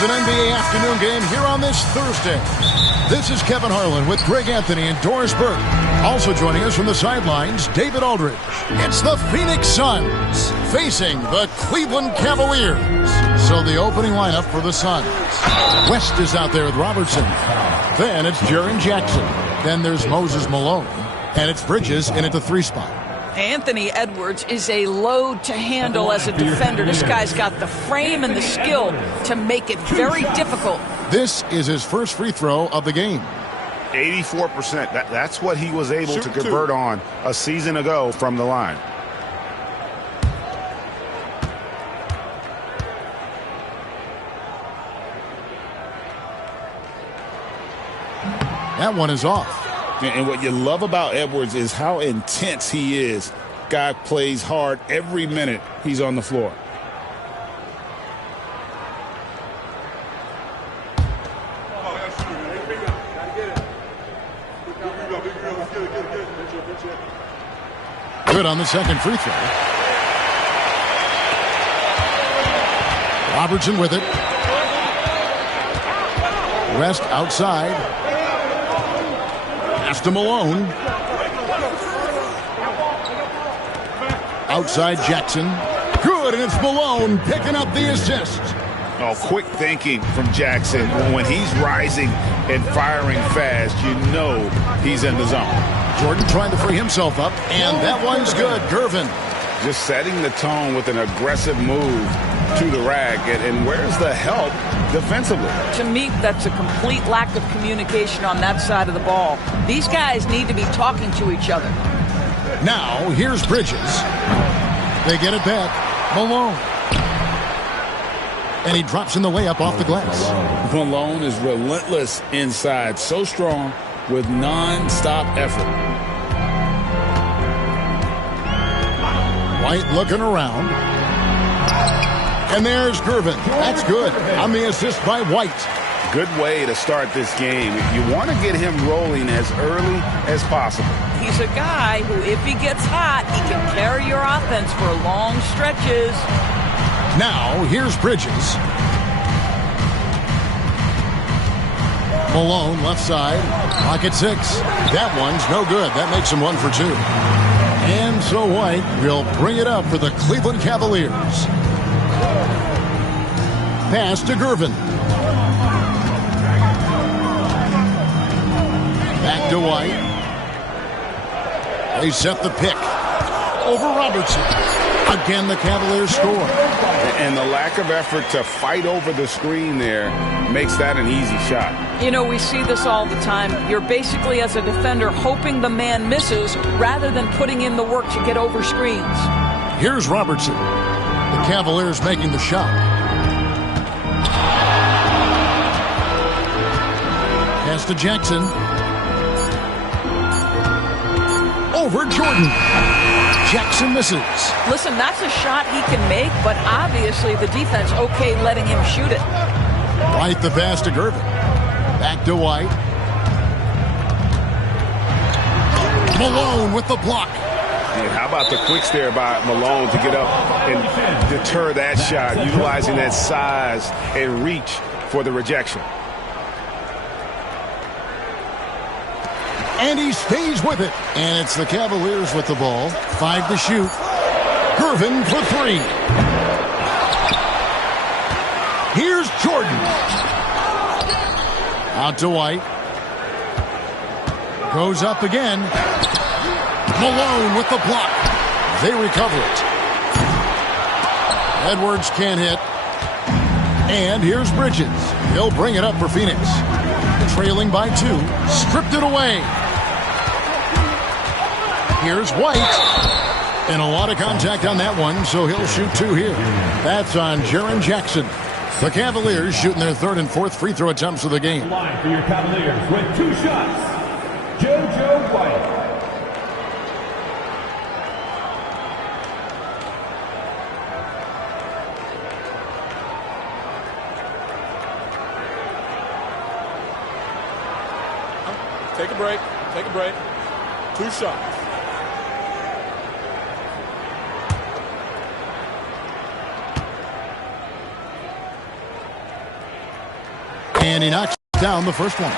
It's an NBA afternoon game here on this Thursday. This is Kevin Harlan with Greg Anthony and Doris Burke. Also joining us from the sidelines, David Aldridge. It's the Phoenix Suns facing the Cleveland Cavaliers. So the opening lineup for the Suns. West is out there with Robertson. Then it's Jaren Jackson. Then there's Moses Malone. And it's Bridges in at the 3 spot. Anthony Edwards is a load to handle as a defender. This guy's got the frame and the skill to make it very difficult. This is his first free throw of the game. 84%. That's what he was able to convert on a season ago from the line. That one is off. And what you love about Edwards is how intense he is. Guy plays hard every minute he's on the floor. Good on the second free throw. Robertson with it. West outside. Pass to Malone. Outside Jackson. Good, and it's Malone picking up the assist. Oh, quick thinking from Jackson. When he's rising and firing fast, you know he's in the zone. Jordan trying to free himself up, and that one's good. Gervin. Just setting the tone with an aggressive move to the rack. And where's the help defensively? To me, that's a complete lack of communication on that side of the ball. These guys need to be talking to each other. Now, here's Bridges. They get it back. Malone. And he drops in the layup off the glass. Malone is relentless inside. So strong with non-stop effort. White looking around. And there's Gervin. That's good on the assist by White. Good way to start this game. You want to get him rolling as early as possible. He's a guy who, if he gets hot, he can carry your offense for long stretches. Now, here's Bridges. Malone, left side. Pocket 6. That one's no good. That makes him 1 for 2. And so White will bring it up for the Cleveland Cavaliers. Pass to Gervin. Back to White. They set the pick. Over Robertson. Again, the Cavaliers score. And the lack of effort to fight over the screen there makes that an easy shot. You know, we see this all the time. You're basically, as a defender, hoping the man misses rather than putting in the work to get over screens. Here's Robertson. The Cavaliers making the shot. Pass to Jackson. Over Jordan. Jackson misses. Listen, that's a shot he can make, but obviously the defense okay letting him shoot it. White the pass to Gervin. Back to White. Malone with the block. And how about the quicks there by Malone to get up and deter that shot, utilizing that size and reach for the rejection. And he stays with it. And it's the Cavaliers with the ball. 5 to shoot. Gervin for 3. Here's Jordan. Out to White. Goes up again. Malone with the block. They recover it. Edwards can't hit. And here's Bridges. He'll bring it up for Phoenix. Trailing by 2. Stripped it away. Here's White. And a lot of contact on that one, so he'll shoot 2 here. That's on Jaren Jackson. The Cavaliers shooting their 3rd and 4th free throw attempts of the game. Line for your Cavaliers with 2 shots. JoJo White. Take a break. Take a break. 2 shots. And he knocks down the first one.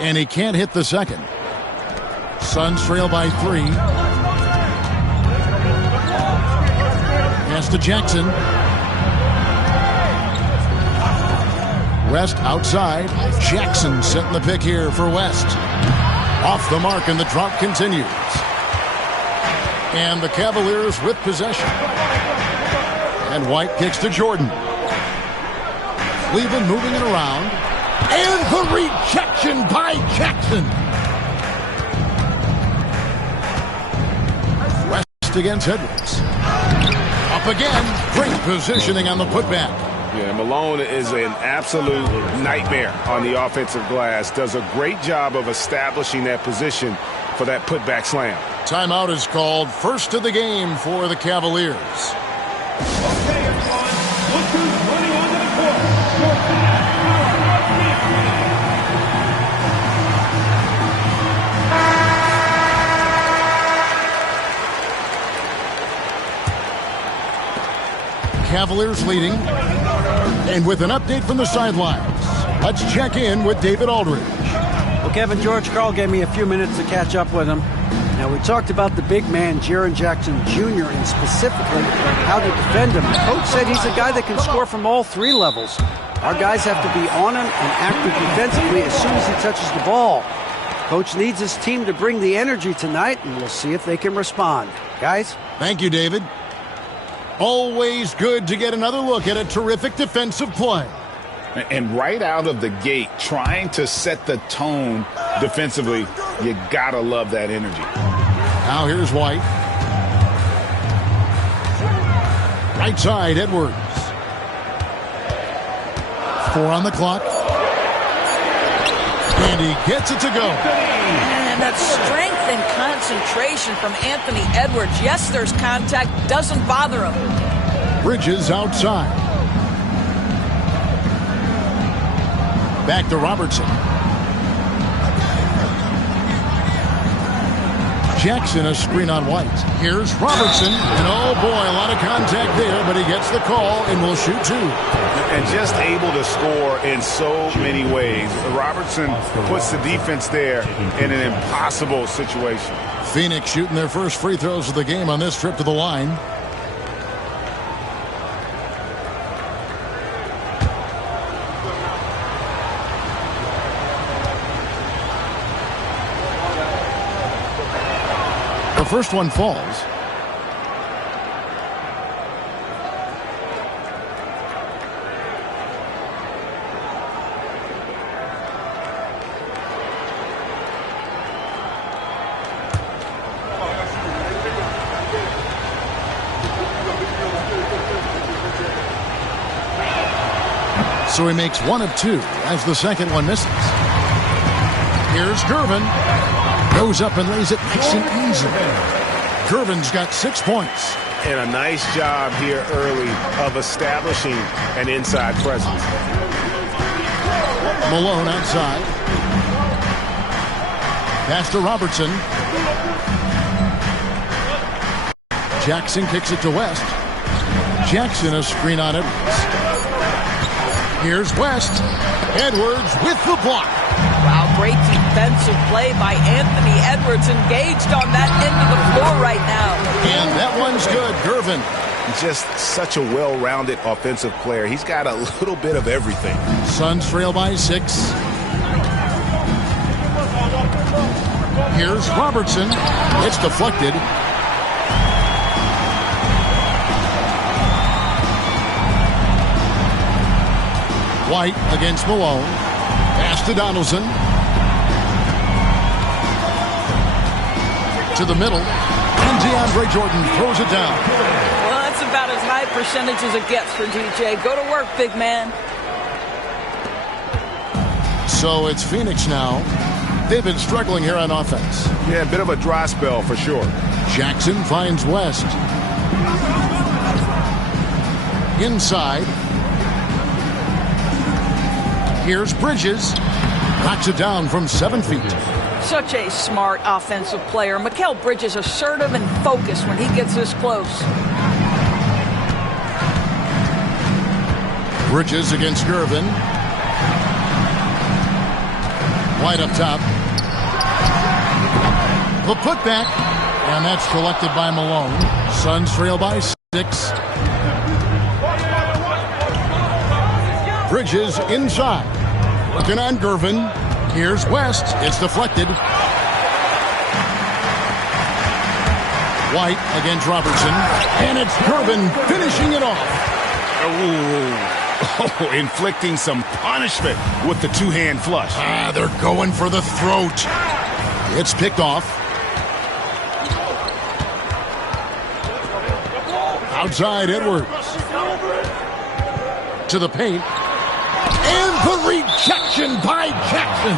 And he can't hit the second. Suns trail by 3. Pass to Jackson. West outside. Jackson setting the pick here for West. Off the mark, and the drought continues. And the Cavaliers with possession. And White kicks to Jordan. Cleveland moving it around. And the rejection by Jackson. West against Edwards. Up again. Great positioning on the putback. Yeah, Malone is an absolute nightmare on the offensive glass. Does a great job of establishing that position for that putback slam. Timeout is called. First of the game for the Cavaliers. Okay, everyone. Look who's running onto the court. Your Cavaliers leading. And with an update from the sidelines, let's check in with David Aldridge. Well, Kevin, George Karl gave me a few minutes to catch up with him. Now, we talked about the big man, Jaren Jackson Jr., and specifically how to defend him. The coach said he's a guy that can score from all 3 levels. Our guys have to be on him and active defensively as soon as he touches the ball. Coach needs his team to bring the energy tonight, and we'll see if they can respond. Guys? Thank you, David. Always good to get another look at a terrific defensive play. And right out of the gate, trying to set the tone defensively, you gotta love that energy. Now here's White. Right side, Edwards. 4 on the clock. And he gets it to go. And that strength and concentration from Anthony Edwards. Yes, there's contact. Doesn't bother him. Bridges outside. Back to Robertson. Jackson, a screen on White. Here's Robertson. And oh boy, a lot of contact there, but he gets the call and will shoot 2. And just able to score in so many ways. Robertson puts the defense there in an impossible situation. Phoenix shooting their first free throws of the game on this trip to the line. The first one falls. So he makes 1 of 2 as the second one misses. Here's Gervin. Goes up and lays it nice and easy. Gervin's got 6 points. And a nice job here early of establishing an inside presence. Malone outside. Pass to Robertson. Jackson kicks it to West. Jackson, a screen on Edwards. Here's West. Edwards with the block. Wow, great defensive play by Anthony Edwards, engaged on that end of the floor right now. And that one's good. Gervin. Just such a well-rounded offensive player. He's got a little bit of everything. Suns trail by 6. Here's Robertson. It's deflected. White against Malone. Pass to Donaldson. To the middle. And DeAndre Jordan throws it down. Well, that's about as high percentage as it gets for DJ. Go to work, big man. So it's Phoenix now. They've been struggling here on offense. Yeah, a bit of a dry spell for sure. Jackson finds West. Inside. Here's Bridges. Knocks it down from 7 feet. Such a smart offensive player. Mikal Bridges assertive and focused when he gets this close. Bridges against Gervin. White up top. The putback. And that's collected by Malone. Suns trail by 6. Bridges inside. Working on Gervin. Here's West. It's deflected. White against Robertson. And it's Gervin finishing it off. Oh, inflicting some punishment with the two-hand flush. They're going for the throat. It's picked off. Outside Edwards. To the paint. And the rejection by Jackson.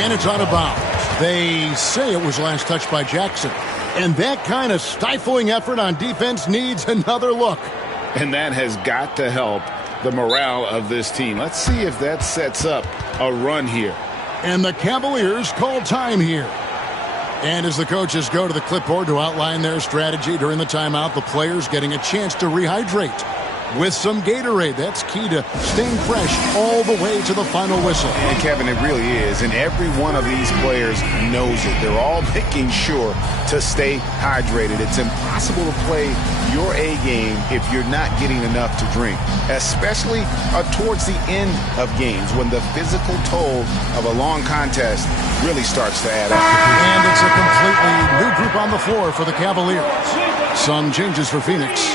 And it's out of bounds. They say it was last touched by Jackson. And that kind of stifling effort on defense needs another look. And that has got to help the morale of this team. Let's see if that sets up a run here. And the Cavaliers call time here. And as the coaches go to the clipboard to outline their strategy during the timeout, the players getting a chance to rehydrate with some Gatorade. That's key to staying fresh all the way to the final whistle. And Kevin, it really is. And every one of these players knows it. They're all making sure to stay hydrated. It's impossible to play your A game if you're not getting enough to drink, especially towards the end of games when the physical toll of a long contest really starts to add up. And it's a completely new group on the floor for the Cavaliers. Some changes for Phoenix.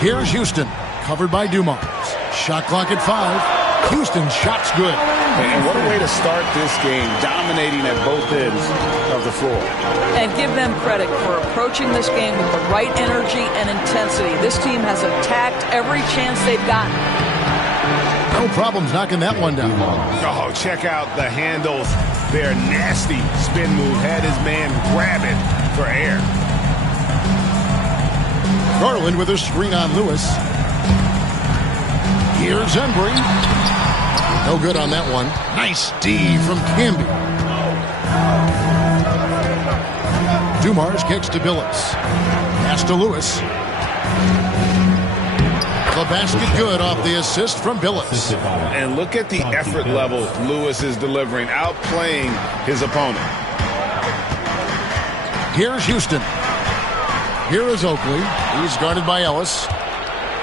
Here's Houston, covered by Dumars. Shot clock at 5. Houston's shot's good. And what a way to start this game, dominating at both ends of the floor. And give them credit for approaching this game with the right energy and intensity. This team has attacked every chance they've gotten. No problems knocking that one down. Oh, check out the handles. Their nasty spin move had his man grab it for air. Garland with a screen on Lewis. Here's Embry. No good on that one. Nice D from Camby. Dumars kicks to Billups. Pass to Lewis. The basket good off the assist from Billups. And look at the effort level Lewis is delivering, outplaying his opponent. Here's Houston. Here is Oakley. He's guarded by Ellis.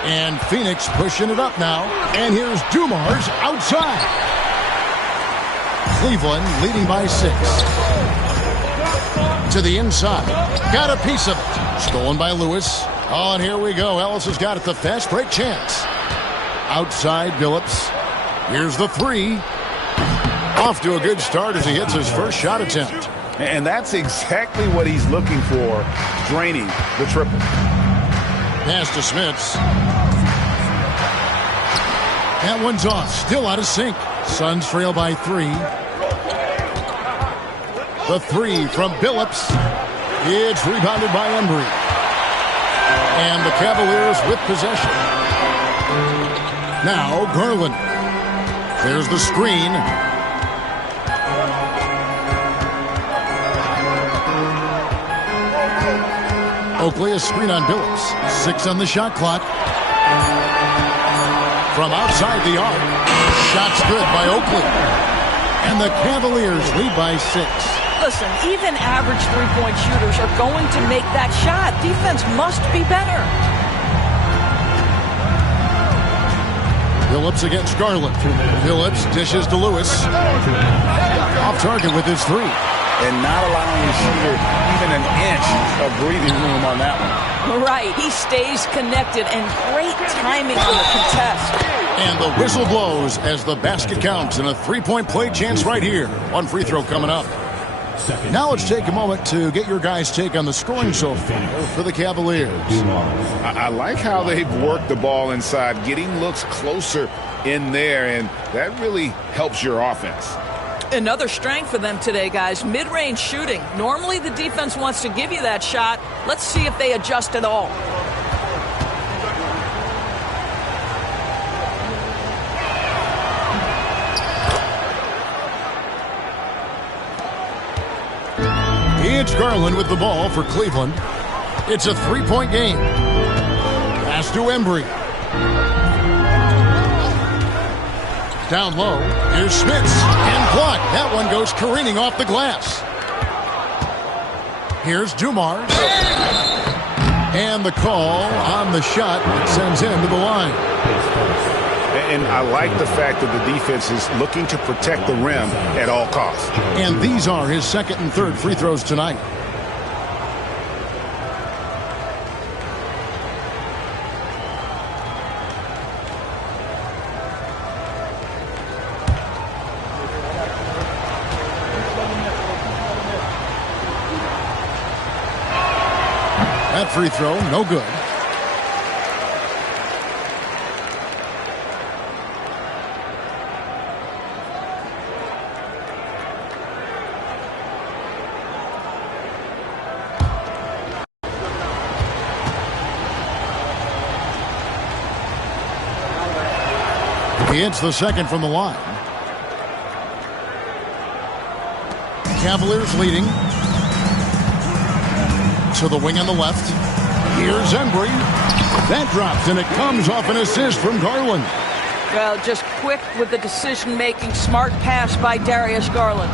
And Phoenix pushing it up now. And here's Dumars outside. Cleveland leading by 6. To the inside. Got a piece of it. Stolen by Lewis. Oh, and here we go. Ellis has got it. The fast break chance. Outside Billups. Here's the 3. Off to a good start as he hits his first shot attempt. And that's exactly what he's looking for, draining the triple. Pass to Smits. That one's off. Still out of sync. Suns trail by 3. The 3 from Billups. It's rebounded by Embry. And the Cavaliers with possession. Now Garland. There's the screen. Oakley, a screen on Billups. 6 on the shot clock. From outside the arc. Shot's good by Oakley. And the Cavaliers lead by 6. Listen, even average three-point shooters are going to make that shot. Defense must be better. Billups against Garland. Billups dishes to Lewis. Off target with his 3. And not allowing the shooter even an inch of breathing room on that one. Right. He stays connected, and great timing on the contest. And the whistle blows as the basket counts, and a three-point play chance right here. One free throw coming up. Now let's take a moment to get your guys' take on the scoring so far for the Cavaliers. I like how they've worked the ball inside, getting looks closer in there, and that really helps your offense. Another strength for them today, guys, mid-range shooting. Normally the defense wants to give you that shot. Let's see if they adjust at all. It's Garland with the ball for Cleveland. It's a three-point game. Pass to Embry. Down low. Here's Smits. And blocked. That one goes careening off the glass. Here's Dumars. And the call on the shot that sends him to the line. And I like the fact that the defense is looking to protect the rim at all costs. And these are his second and third free throws tonight. That free throw, no good. He hits the second from the line. Cavaliers leading. To the wing on the left. Here's Embry. That drops, and it comes off an assist from Garland. Well, just quick with the decision-making, smart pass by Darius Garland.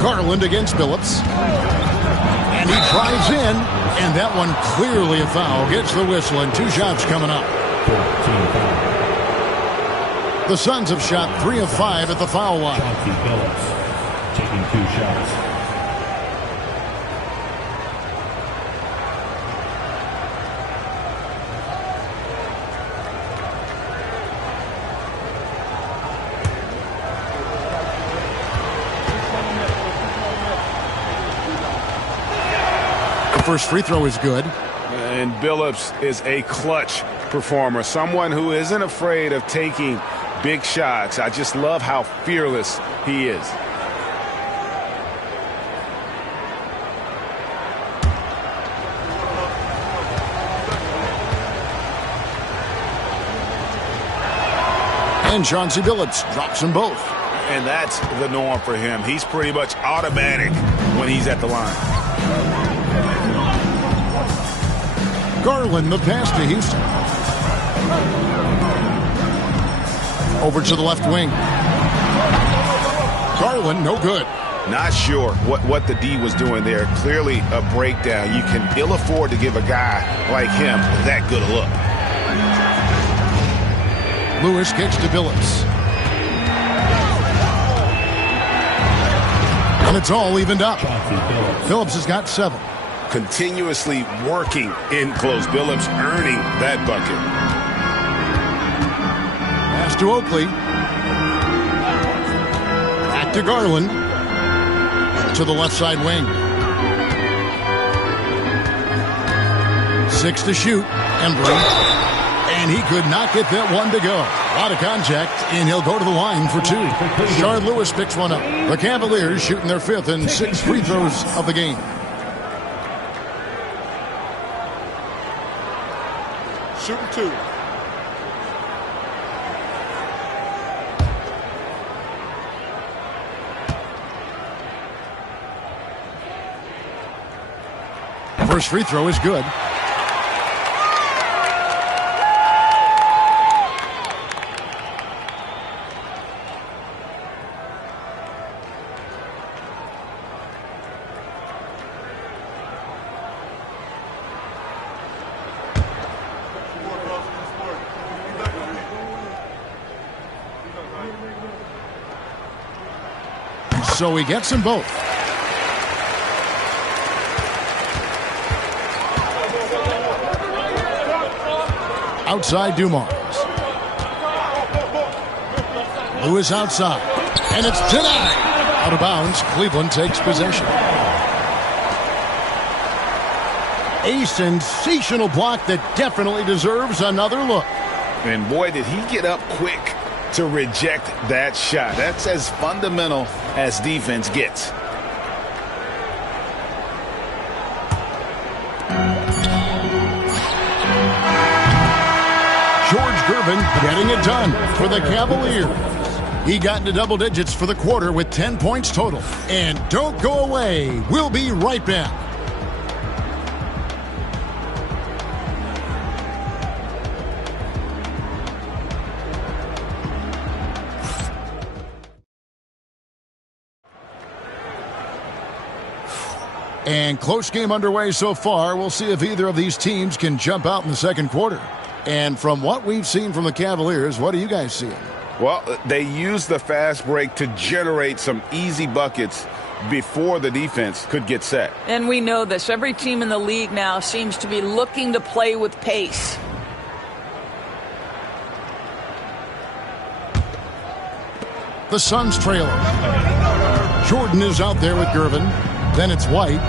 Garland against Billups. And he drives in, and that one clearly a foul. Gets the whistle, and two shots coming up. The Suns have shot 3 of 5 at the foul line. Taking 2 shots. The first free throw is good. And Billups is a clutch performer, someone who isn't afraid of taking big shots. I just love how fearless he is. And Chauncey Billups drops them both. And that's the norm for him. He's pretty much automatic when he's at the line. Garland, the pass to Houston. Over to the left wing. Garland, no good. Not sure what the D was doing there. Clearly a breakdown. You can ill afford to give a guy like him that good a look. Lewis kicks to Billups. And it's all evened up. Billups has got 7. Continuously working in close. Billups earning that bucket. Pass to Oakley. Back to Garland. To the left side wing. 6 to shoot. Embry. And he could not get that one to go. A lot of contact, and he'll go to the line for 2. Rashard Lewis picks one up. The Cavaliers shooting their 5th and 6th free throws of the game. Shooting 2. First free throw is good. So he gets them both. Outside Dumars. Lewis outside. And it's denied. Out of bounds. Cleveland takes possession. A sensational block that definitely deserves another look. And boy, did he get up quick to reject that shot. That's as fundamental as defense gets. George Gervin getting it done for the Cavaliers. He got into double digits for the quarter with 10 points total. And don't go away. We'll be right back. And close game underway so far. We'll see if either of these teams can jump out in the second quarter. And from what we've seen from the Cavaliers, what are you guys seeing? Well, they used the fast break to generate some easy buckets before the defense could get set. And we know this. Every team in the league now seems to be looking to play with pace. The Suns trailing. Jordan is out there with Gervin. Then it's White.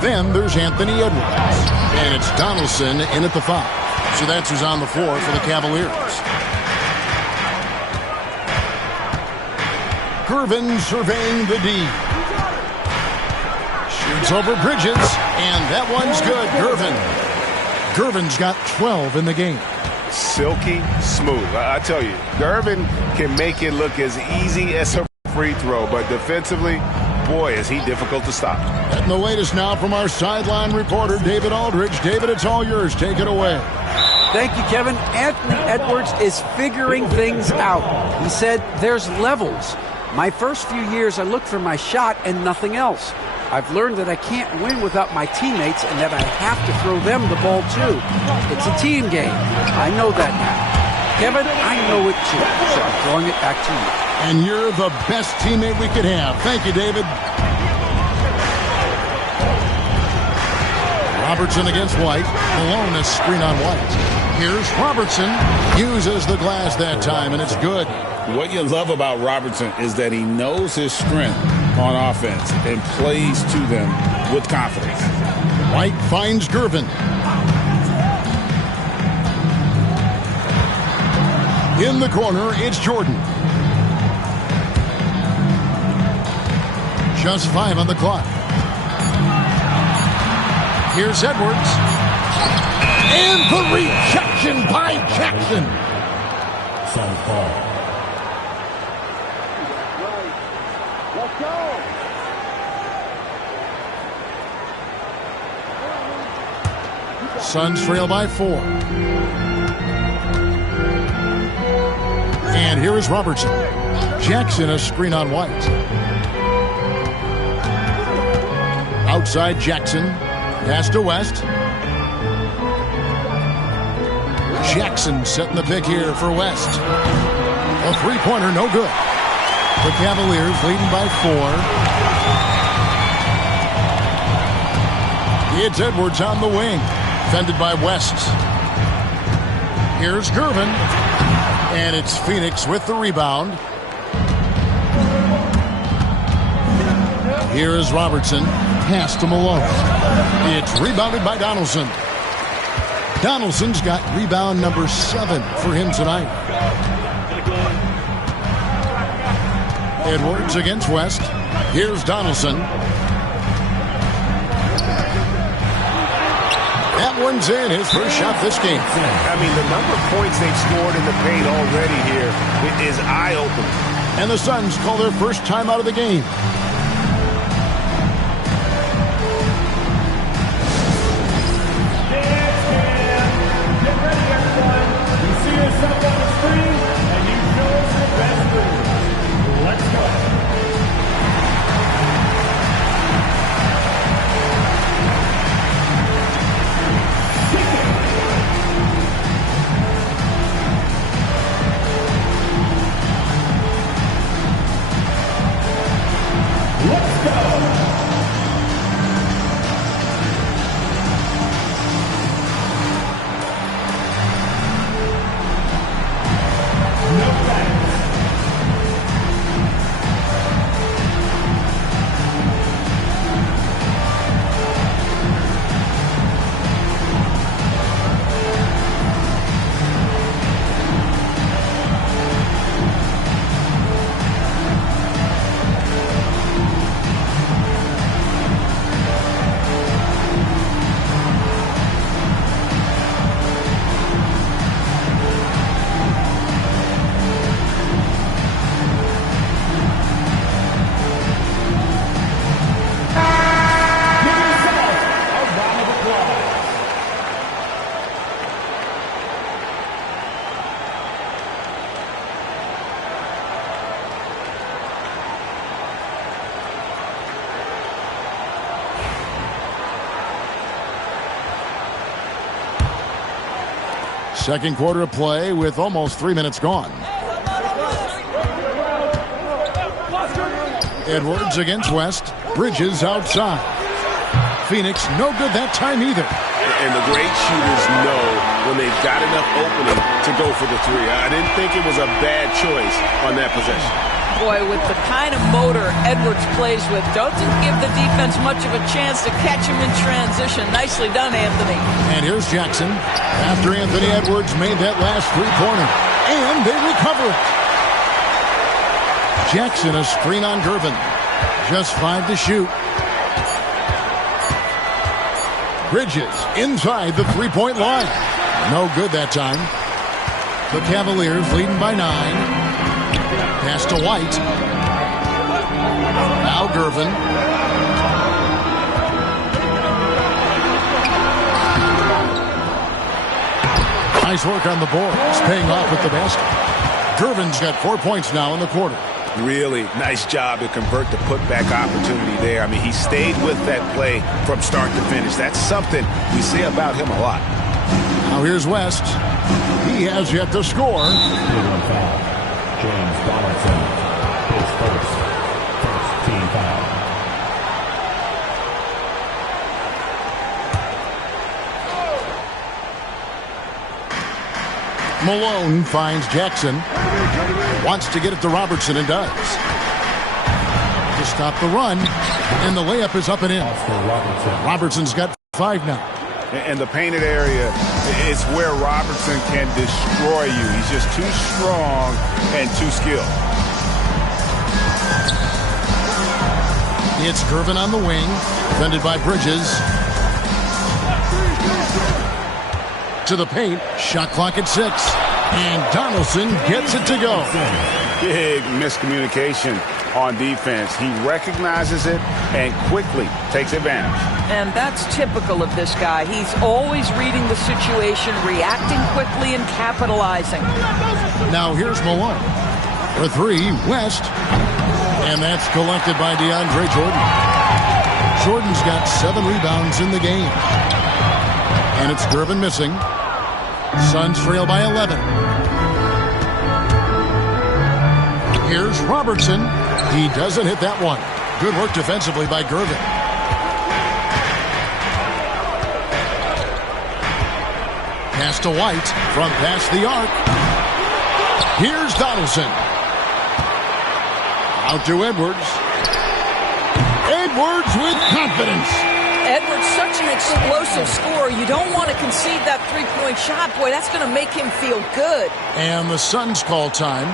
Then there's Anthony Edwards. And it's Donaldson in at the 5. So that's who's on the floor for the Cavaliers. Gervin surveying the D. Shoots over Bridges. And that one's good. Gervin's got 12 in the game. Silky smooth. I tell you, Gervin can make it look as easy as a free throw. But defensively, boy, is he difficult to stop. And the latest now from our sideline reporter, David Aldridge. David, it's all yours. Take it away. Thank you, Kevin. Anthony Edwards is figuring things out. He said there's levels. My first few years, I looked for my shot and nothing else. I've learned that I can't win without my teammates and that I have to throw them the ball, too. It's a team game. I know that now. Kevin, I know it, too. So I'm throwing it back to you. And you're the best teammate we could have. Thank you, David. Robertson against White. Malone is screen on White. Here's Robertson. Uses the glass that time, and it's good. What you love about Robertson is that he knows his strength on offense and plays to them with confidence. White finds Gervin. In the corner, it's Jordan. Just 5 on the clock. Here's Edwards. And the rejection by Jackson. Let's go. Suns trail by 4. And here is Robertson. Jackson a screen on White. Outside Jackson. Pass to West. Jackson setting the pick here for West. A three-pointer, no good. The Cavaliers leading by 4. It's Edwards on the wing. Defended by West. Here's Gervin. And it's Phoenix with the rebound. Here is Robertson. Pass to Malone. It's rebounded by Donaldson. Donaldson's got rebound number 7 for him tonight. Edwards against West. Here's Donaldson. That one's in. His first shot this game. I mean, the number of points they've scored in the paint already here is eye-opening. And the Suns call their first time out of the game. Second quarter of play with almost 3 minutes gone. Edwards against West. Bridges outside. Phoenix no good that time either. And the great shooters know when they've got enough opening to go for the three. I didn't think it was a bad choice on that possession. Boy, with the kind of motor Edwards plays with, doesn't give the defense much of a chance to catch him in transition. Nicely done, Anthony. And here's Jackson after Anthony Edwards made that last three-pointer. And they recover it. Jackson a screen on Gervin. Just 5 to shoot. Bridges inside the three-point line. No good that time. The Cavaliers leading by 9. Pass to White. Now Gervin. Nice work on the boards. Paying off with the basket. Gervin's got 4 points now in the quarter. Really nice job to convert the putback opportunity there. I mean, he stayed with that play from start to finish. That's something we say about him a lot. Now here's West. He has yet to score. James Donaldson, his first team foul. Malone finds Jackson. Wants to get it to Robertson and does. To stop the run. And the layup is up and in. Robertson's got 5 now. And the painted area is where Robertson can destroy you. He's just too strong and too skilled. It's Gervin on the wing. Defended by Bridges. To the paint. Shot clock at 6. And Donaldson gets it to go. Big miscommunication on defense. He recognizes it and quickly takes advantage. And that's typical of this guy. He's always reading the situation, reacting quickly, and capitalizing. Now here's Malone. For 3, West. And that's collected by DeAndre Jordan. Jordan's got 7 rebounds in the game. And it's Gervin missing. Suns trail by 11. Here's Robertson. He doesn't hit that one. Good work defensively by Gervin. Pass to White from past the arc. Here's Donaldson. Out to Edwards. Edwards with confidence. Edwards, such an explosive scorer. You don't want to concede that three-point shot. Boy, that's going to make him feel good. And the Suns call time.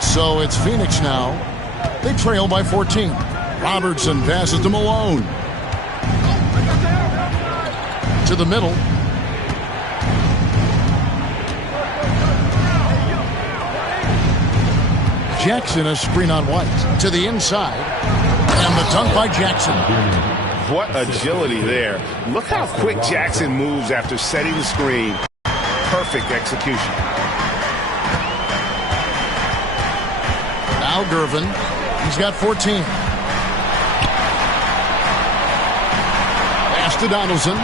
So it's Phoenix now. They trail by 14. Robertson passes to Malone. To the middle. Jackson a screen on White. To the inside. And the dunk by Jackson. What agility there. Look how quick Jackson moves after setting the screen. Perfect execution. Now Gervin. He's got 14. Pass to Donaldson.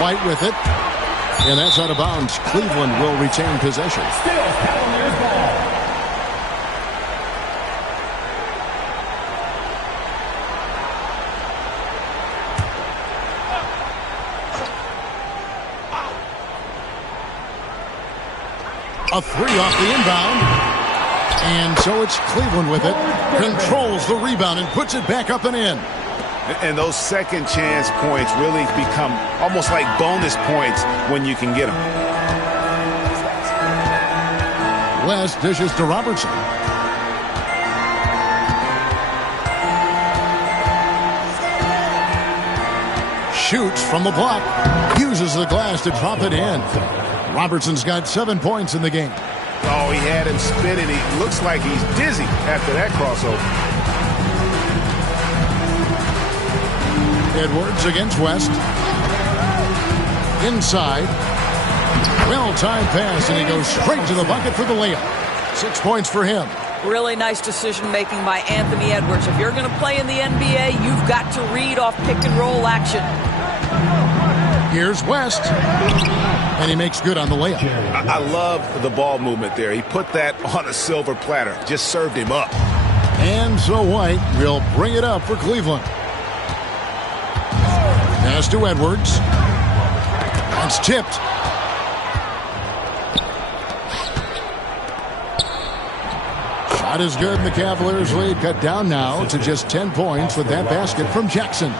White with it. And that's out of bounds. Cleveland will retain possession. Still Cavaliers ball. A three off the inbound. And so it's Cleveland with it. Controls the rebound and puts it back up and in. And those second chance points really become almost like bonus points when you can get them. West dishes to Robertson. Shoots from the block. Uses the glass to drop it in. Robertson's got 7 points in the game. Oh, he had him spinning. He looks like he's dizzy after that crossover. Edwards against West. Inside. Well-timed pass, and he goes straight to the bucket for the layup. 6 points for him. Really nice decision-making by Anthony Edwards. If you're going to play in the NBA, you've got to read off pick-and-roll action. Here's West. And he makes good on the layup. I love the ball movement there. He put that on a silver platter. Just served him up. And so White will bring it up for Cleveland. Pass to Edwards. That's tipped. Shot is good, and the Cavaliers lead cut down now to just 10 points with that basket from Jackson.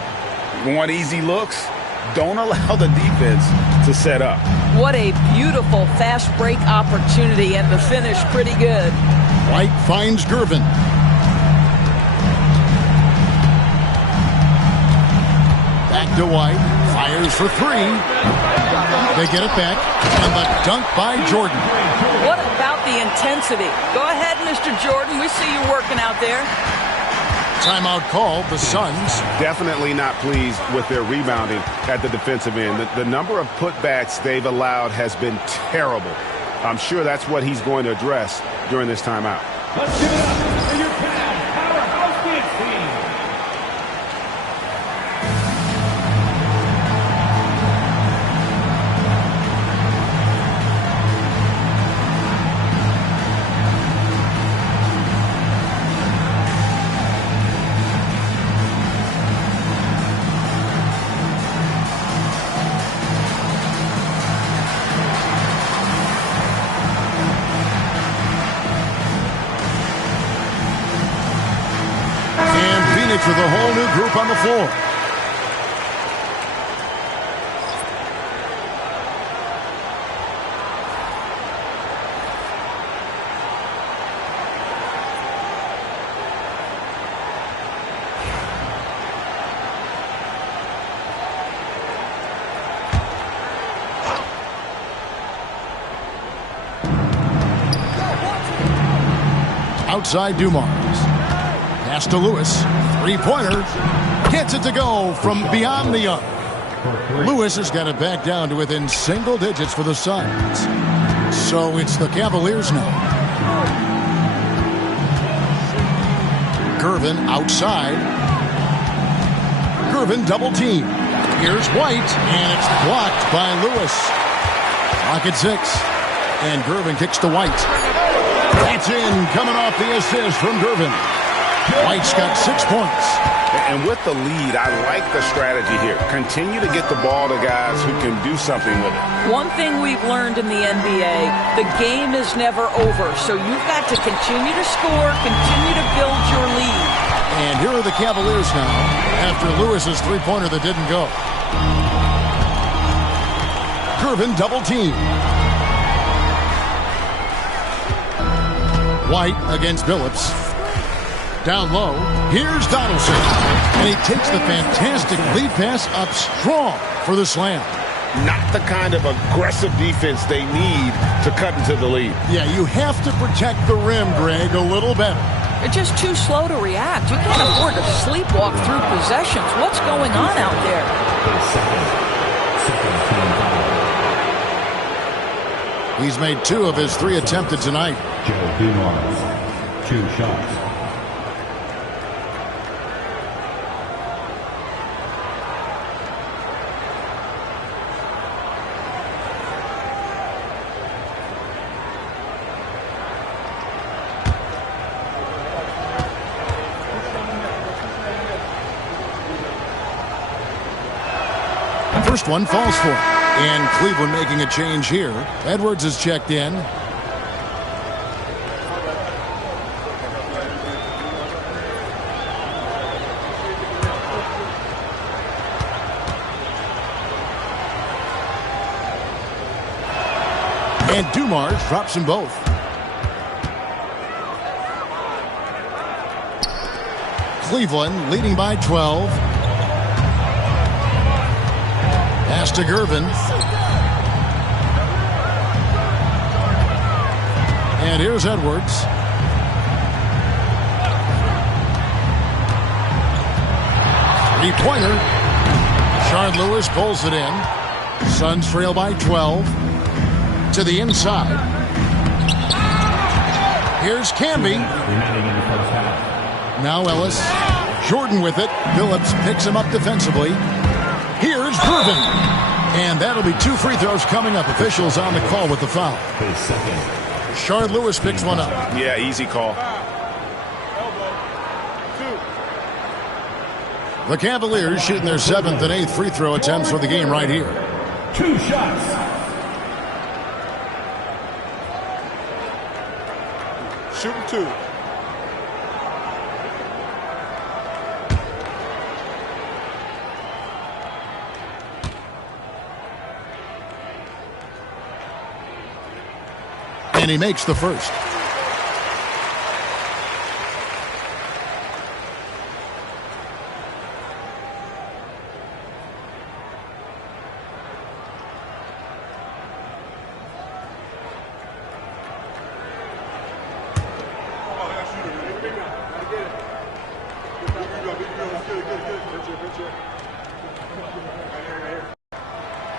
Want easy looks? Don't allow the defense to set up. What a beautiful fast break opportunity, and the finish pretty good. White finds Gervin. Back to White. Fires for three. They get it back. And the dunk by Jordan. What about the intensity? Go ahead, Mr. Jordan. We see you working out there. Timeout called. The Suns. Definitely not pleased with their rebounding at the defensive end. The number of putbacks they've allowed has been terrible. I'm sure that's what he's going to address during this timeout. Let's give it up for your powerhouse dance team. With a whole new group on the floor. Outside Dumars. Pass to Lewis. Three-pointer. Gets it to go from beyond the arc. Lewis has got it back down to within single digits for the Suns. So it's the Cavaliers now. Gervin outside. Gervin double team. Here's White, and it's blocked by Lewis. Clock at 6. And Gervin kicks to White. That's in, coming off the assist from Gervin. White's got 6 points. And with the lead, I like the strategy here. Continue to get the ball to guys who can do something with it. One thing we've learned in the NBA, the game is never over. So you've got to continue to score, continue to build your lead. And here are the Cavaliers now after Lewis's three-pointer that didn't go. Gervin double team. White against Billups. Down low, here's Donaldson. And he takes the fantastic lead pass up strong for the slam. not the kind of aggressive defense they need to cut into the lead. Yeah, you have to protect the rim, Greg, a little better. They're just too slow to react. You can't afford to sleepwalk through possessions. What's going on out there? He's made 2 of his 3 attempted tonight. Joe Dumars, 2 shots. First one falls for him. And Cleveland making a change here. Edwards is checked in. And Dumars drops them both. Cleveland leading by 12. Pass to Gervin. And here's Edwards. Three-pointer. Shard Lewis pulls it in. Suns trail by 12. To the inside. Here's Camby. Now Ellis. Jordan with it. Phillips picks him up defensively. Here's Gervin. And that'll be 2 free throws coming up. Officials on the call with the foul. Shard Lewis picks one up. Yeah, easy call. The Cavaliers shooting their 7th and 8th free throw attempts for the game right here. 2 shots. Shooting 2. And he makes the first.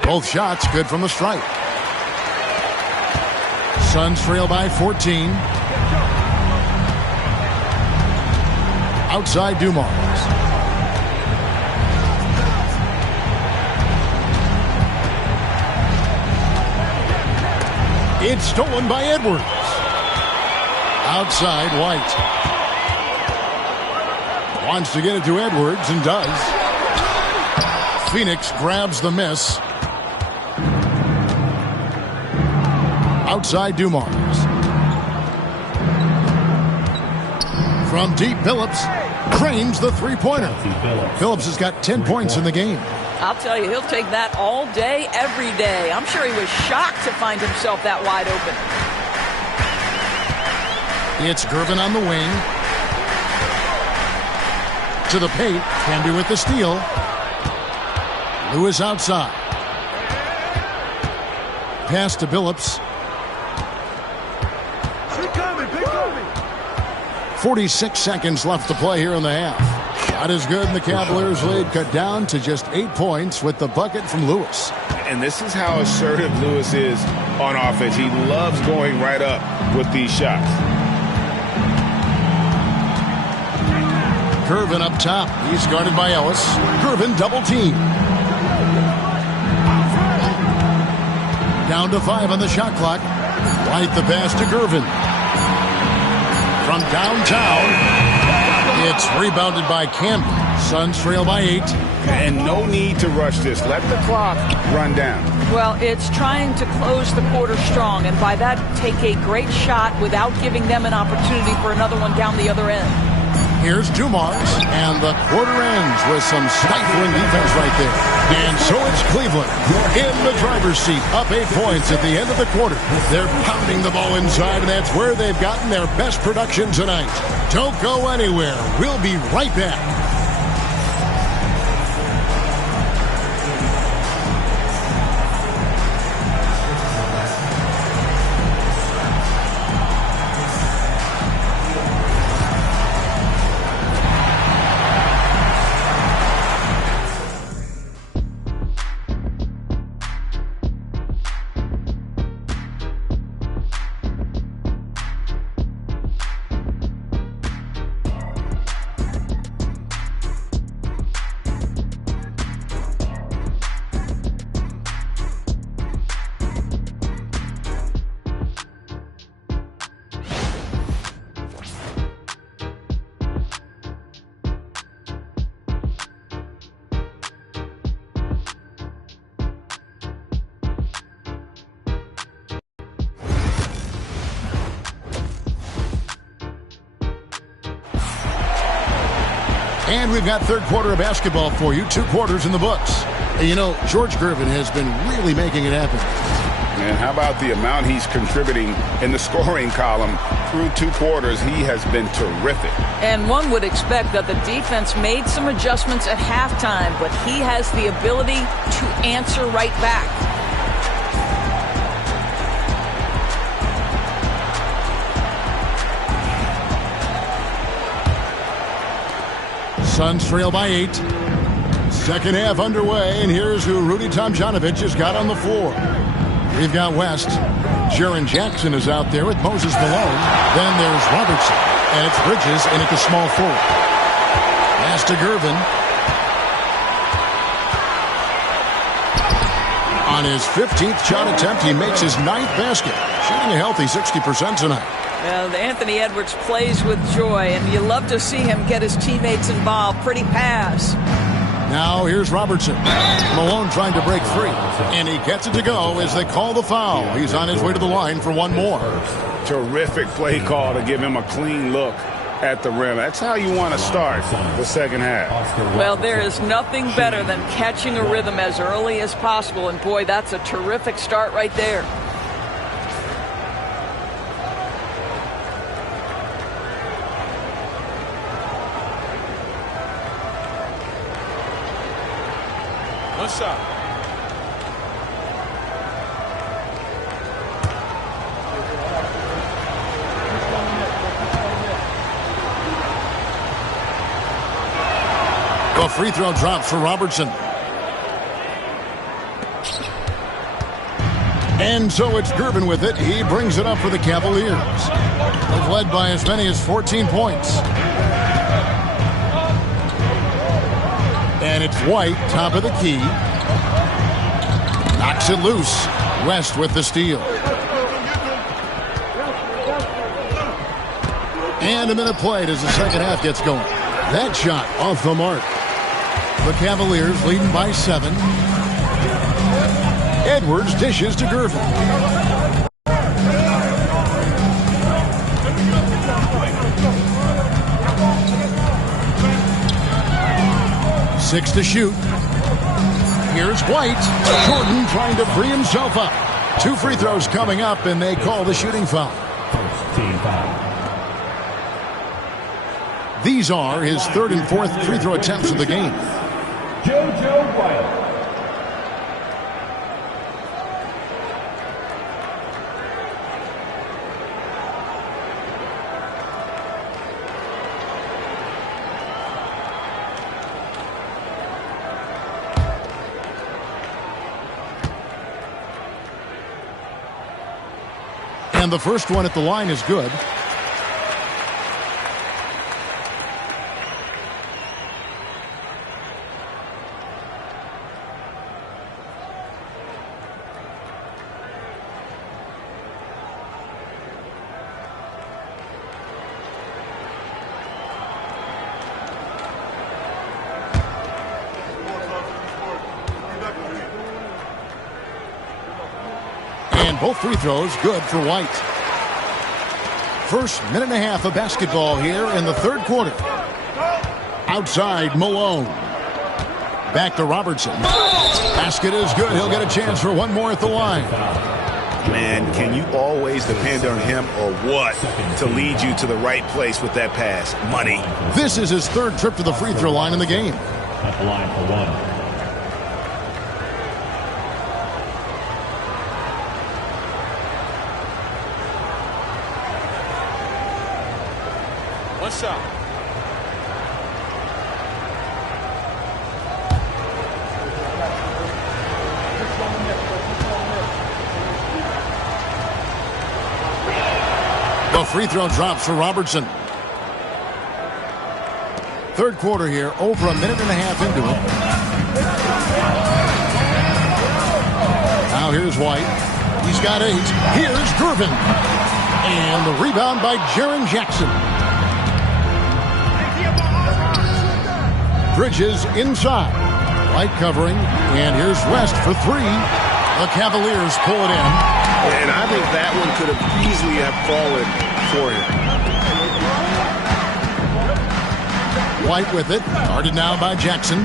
Both shots good from the stripe. Suns trail by 14. Outside Dumars. It's stolen by Edwards. Outside White. Wants to get it to Edwards and does. Phoenix grabs the miss. Outside Dumars. From deep, Phillips cranes the three-pointer. Phillips has got 10 points in the game. I'll tell you, he'll take that all day, every day. I'm sure he was shocked to find himself that wide open. It's Gervin on the wing. To the paint. Camby with the steal. Lewis outside. Pass to Phillips. 46 seconds left to play here in the half. Shot is good, and the Cavaliers lead cut down to just 8 points with the bucket from Lewis. And this is how assertive Lewis is on offense. He loves going right up with these shots. Gervin up top. He's guarded by Ellis. Gervin double team. Down to 5 on the shot clock. White the pass to Gervin. From downtown, it's rebounded by Camby. Suns trail by 8. And no need to rush this. Let the clock run down. Well, it's trying to close the quarter strong, and by that, take a great shot without giving them an opportunity for another one down the other end. Here's Dumars, and the quarter ends with some stifling defense right there. And so it's Cleveland in the driver's seat, up 8 points at the end of the quarter. They're pounding the ball inside, and that's where they've gotten their best production tonight. Don't go anywhere. We'll be right back. And we've got third quarter of basketball for you. 2 quarters in the books. You know, George Gervin has been really making it happen. And how about the amount he's contributing in the scoring column through 2 quarters? He has been terrific. And one would expect that the defense made some adjustments at halftime, but he has the ability to answer right back. Suns trail by 8. Second half underway, and here's who Rudy Tomjanovich has got on the floor. We've got West. Jaren Jackson is out there with Moses Malone. Then there's Robertson, and it's Bridges in at the small forward. Pass to Gervin. On his 15th shot attempt, he makes his 9th basket, shooting a healthy 60% tonight. Well, Anthony Edwards plays with joy, and you love to see him get his teammates involved. Pretty pass. Now here's Robertson. Malone trying to break free, and he gets it to go as they call the foul. He's on his way to the line for one more. Terrific play call to give him a clean look at the rim. That's how you want to start the second half. Well, there is nothing better than catching a rhythm as early as possible, and boy, that's a terrific start right there. One shot. A free throw drops for Robertson. And so it's Gervin with it. He brings it up for the Cavaliers. They've led by as many as 14 points. And it's White, top of the key. Knocks it loose. West with the steal. And a minute played as the second half gets going. That shot off the mark. The Cavaliers leading by 7. Edwards dishes to Gervin. Six to shoot. Here's White. Jordan trying to free himself up. 2 free throws coming up, and they call the shooting foul. These are his 3rd and 4th free throw attempts of the game. JoJo White. And the first one at the line is good. And both free throws good for White. First minute and a half of basketball here in the 3rd quarter. Outside, Malone. Back to Robertson. Basket is good. He'll get a chance for one more at the line. Man, can you always depend on him or what to lead you to the right place with that pass? Money. This is his 3rd trip to the free throw line in the game. At the line for one. One shot. The free throw drops for Robertson. 3rd quarter here, over a minute and a half into it. Now here's White. He's got 8. Here's Gervin. And the rebound by Jaren Jackson. Bridges inside. White covering. And here's West for 3. The Cavaliers pull it in. And I think that one could have easily have fallen for him. White with it. Guarded now by Jackson.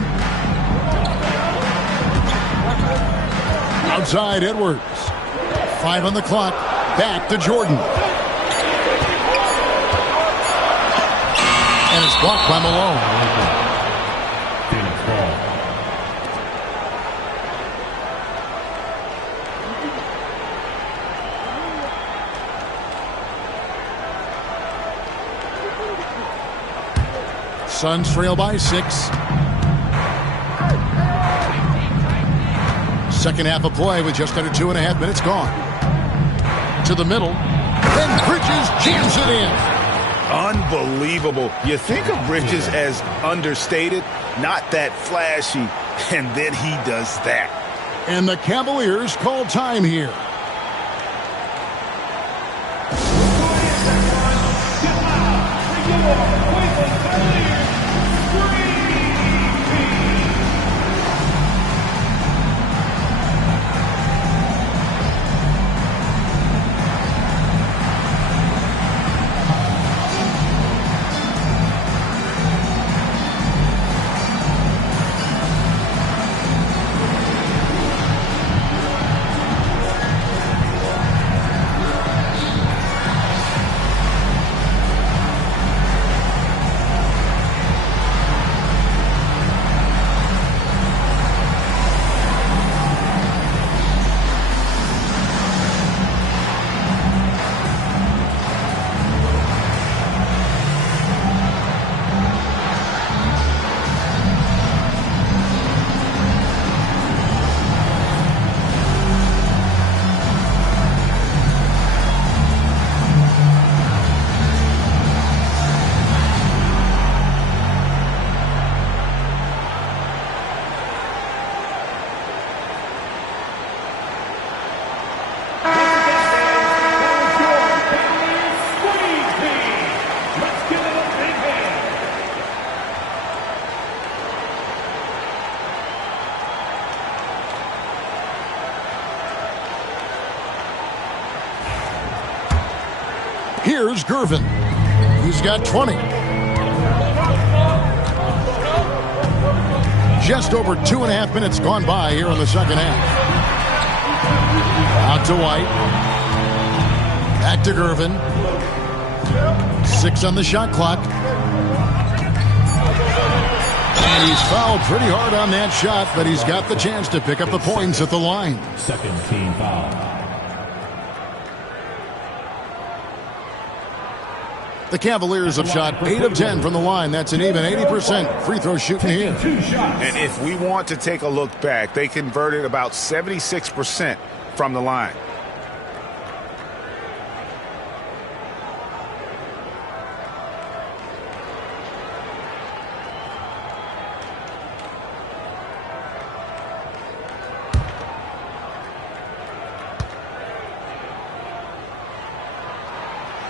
Outside Edwards. 5 on the clock. Back to Jordan. And it's blocked by Malone. Suns trail by 6. Second half of play with just under 2.5 minutes gone. To the middle. Then Bridges jams it in. Unbelievable. You think of Bridges as understated, not that flashy, and then he does that. And the Cavaliers call time here. Here's Gervin. He's got 20. Just over 2.5 minutes gone by here in the second half. Out to White. Back to Gervin. 6 on the shot clock. And he's fouled pretty hard on that shot, but he's got the chance to pick up the points at the line. Second team foul. The Cavaliers have shot 8 of 10 from the line. That's an even 80% free throw shooting here. And if we want to take a look back, they converted about 76% from the line.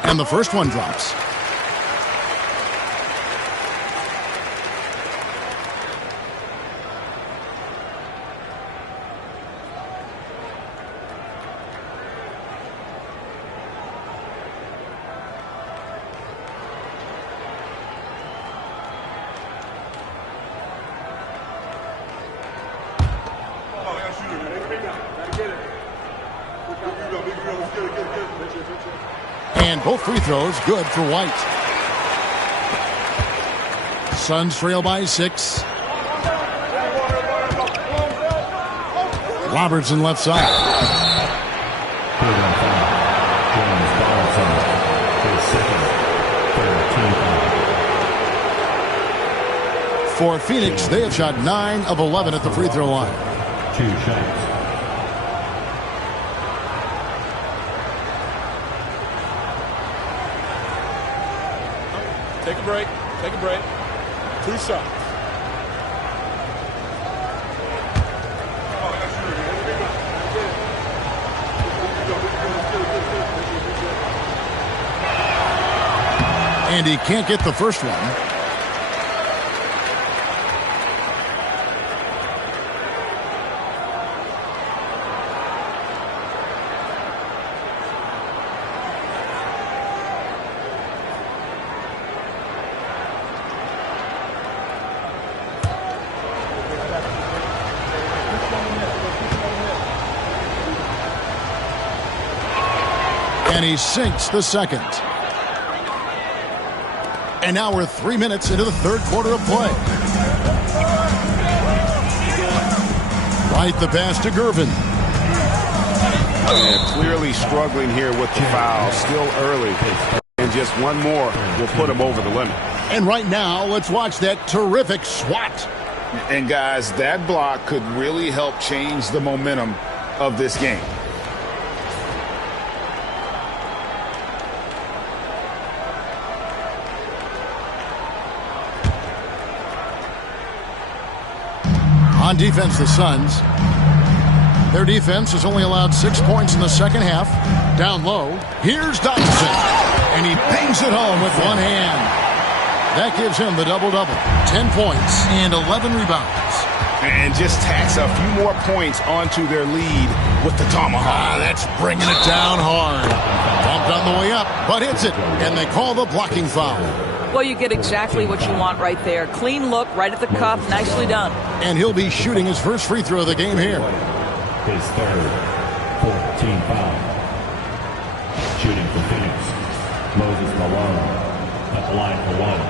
And the first one drops. And both free throws good for White. Suns trail by 6. Robertson left side. For Phoenix, they have shot 9 of 11 at the free throw line. 2 shots. Take a break. Take a break. 2 shots. And he can't get the first one. And he sinks the second. And now we're 3 minutes into the third quarter of play. Right the pass to Gervin. And clearly struggling here with the foul. Still early. And just one more will put him over the limit. And right now, let's watch that terrific swat. And guys, that block could really help change the momentum of this game. On defense, the Suns. Their defense has only allowed 6 points in the second half. Down low, here's Dotson. And he bangs it home with one hand. That gives him the double-double. 10 points and 11 rebounds. And just tacks a few more points onto their lead with the tomahawk. That's bringing it down hard. Bumped on the way up, but hits it. And they call the blocking foul. Well, you get exactly what you want right there. Clean look, right at the cup, nicely done. And he'll be shooting his first free throw of the game here. His third, 14 foul. Shooting for Phoenix, Moses Malone at the line for one.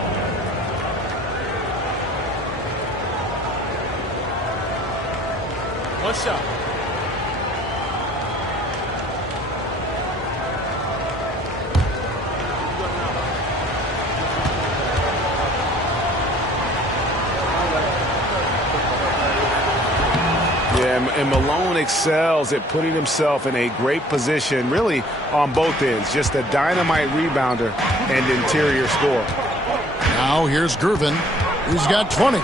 One shot. And Malone excels at putting himself in a great position, really on both ends. Just a dynamite rebounder and interior scorer. Now here's Gervin. He's got 20.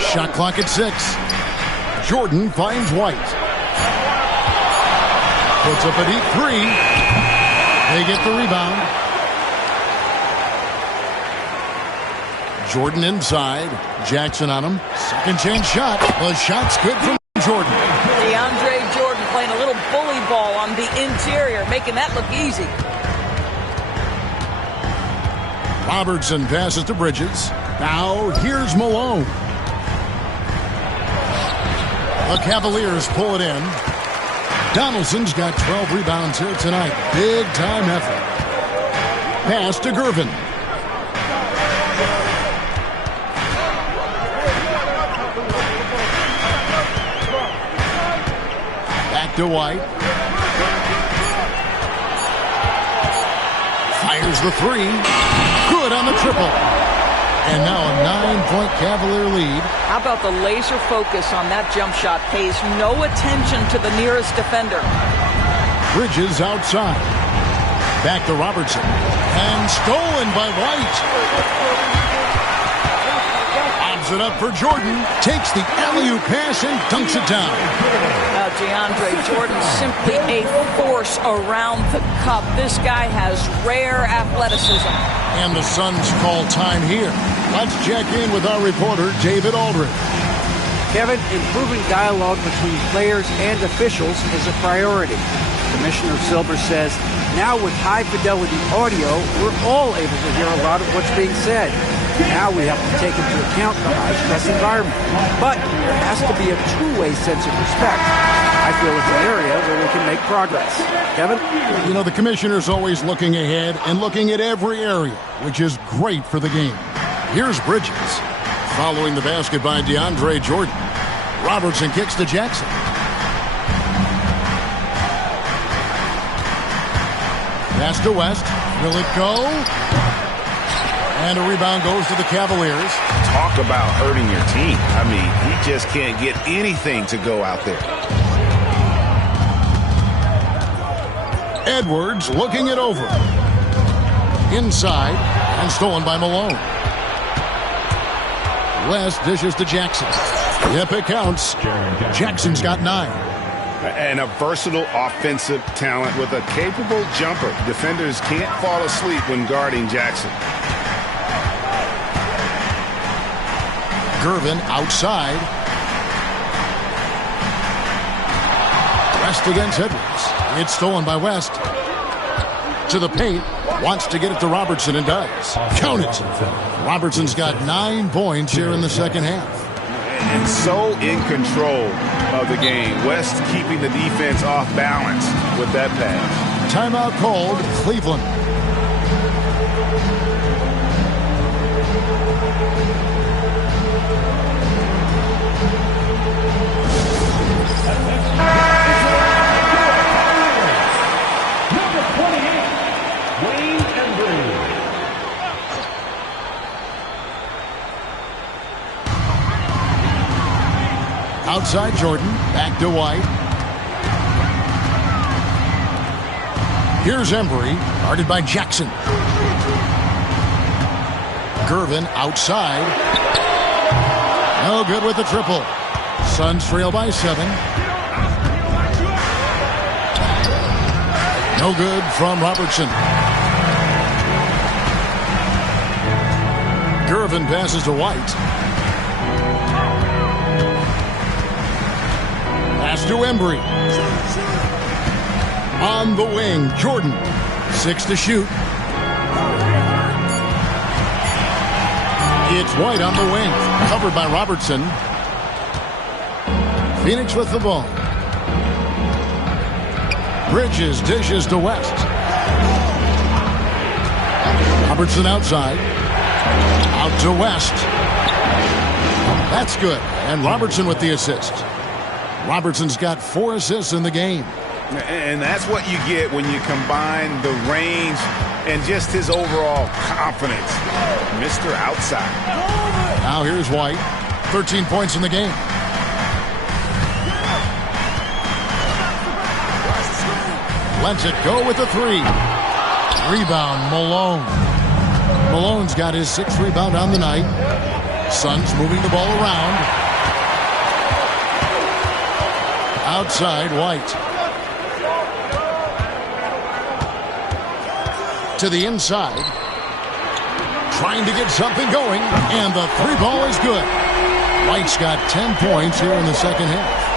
Shot clock at 6. Jordan finds White. Puts up a deep three. They get the rebound. Jordan inside. Jackson on him. Second chance shot. The shot's good from Jordan. DeAndre Jordan playing a little bully ball on the interior, making that look easy. Robertson passes to Bridges. Now here's Malone. The Cavaliers pull it in. Donaldson's got 12 rebounds here tonight. Big time effort. Pass to Gervin. To White. Fires the three. Good on the triple. And now a 9-point Cavalier lead. How about the laser focus on that jump shot? Pays no attention to the nearest defender. Bridges outside. Back to Robertson. And stolen by White. It up for Jordan, takes the alley-oop pass and dunks it down. DeAndre Jordan simply a force around the cup. This guy has rare athleticism. And the Suns call time here. Let's check in with our reporter, David Aldridge. Kevin, improving dialogue between players and officials is a priority. Commissioner Silver says, now with high-fidelity audio, we're all able to hear a lot of what's being said. Now we have to take into account the high-stress environment. But there has to be a two-way sense of respect. I feel it's an area where we can make progress. Kevin? You know, the commissioner's always looking ahead and looking at every area, which is great for the game. Here's Bridges. Following the basket by DeAndre Jordan. Robertson kicks to Jackson. Pass to West. Will it go? And a rebound goes to the Cavaliers. Talk about hurting your team. I mean, he just can't get anything to go out there. Edwards looking it over. Inside and stolen by Malone. West dishes to Jackson. Yep, it counts. Jackson's got 9. And a versatile offensive talent with a capable jumper. Defenders can't fall asleep when guarding Jackson. Gervin outside. West against Edwards. It's stolen by West. To the paint. Wants to get it to Robertson and does. Count it. Robertson's got 9 points here in the second half. and so in control of the game. West keeping the defense off balance with that pass. Timeout called, Cleveland. Outside Jordan, back to White. Here's Embry, guarded by Jackson. Gervin outside. No good with the triple. Suns trail by 7. No good from Robertson. Gervin passes to White. Pass to Embry. On the wing, Jordan. 6 to shoot. It's White on the wing. Covered by Robertson. Phoenix with the ball. Bridges dishes to West. Robertson outside. Out to West. That's good. And Robertson with the assist. Robertson's got 4 assists in the game. And that's what you get when you combine the range and just his overall confidence. Mr. Outside. Now here's White. 13 points in the game. Lets it go with the 3. Rebound, Malone. Malone's got his 6th rebound on the night. Suns moving the ball around. Outside, White. To the inside. Trying to get something going. And the 3 ball is good. White's got 10 points here in the second half.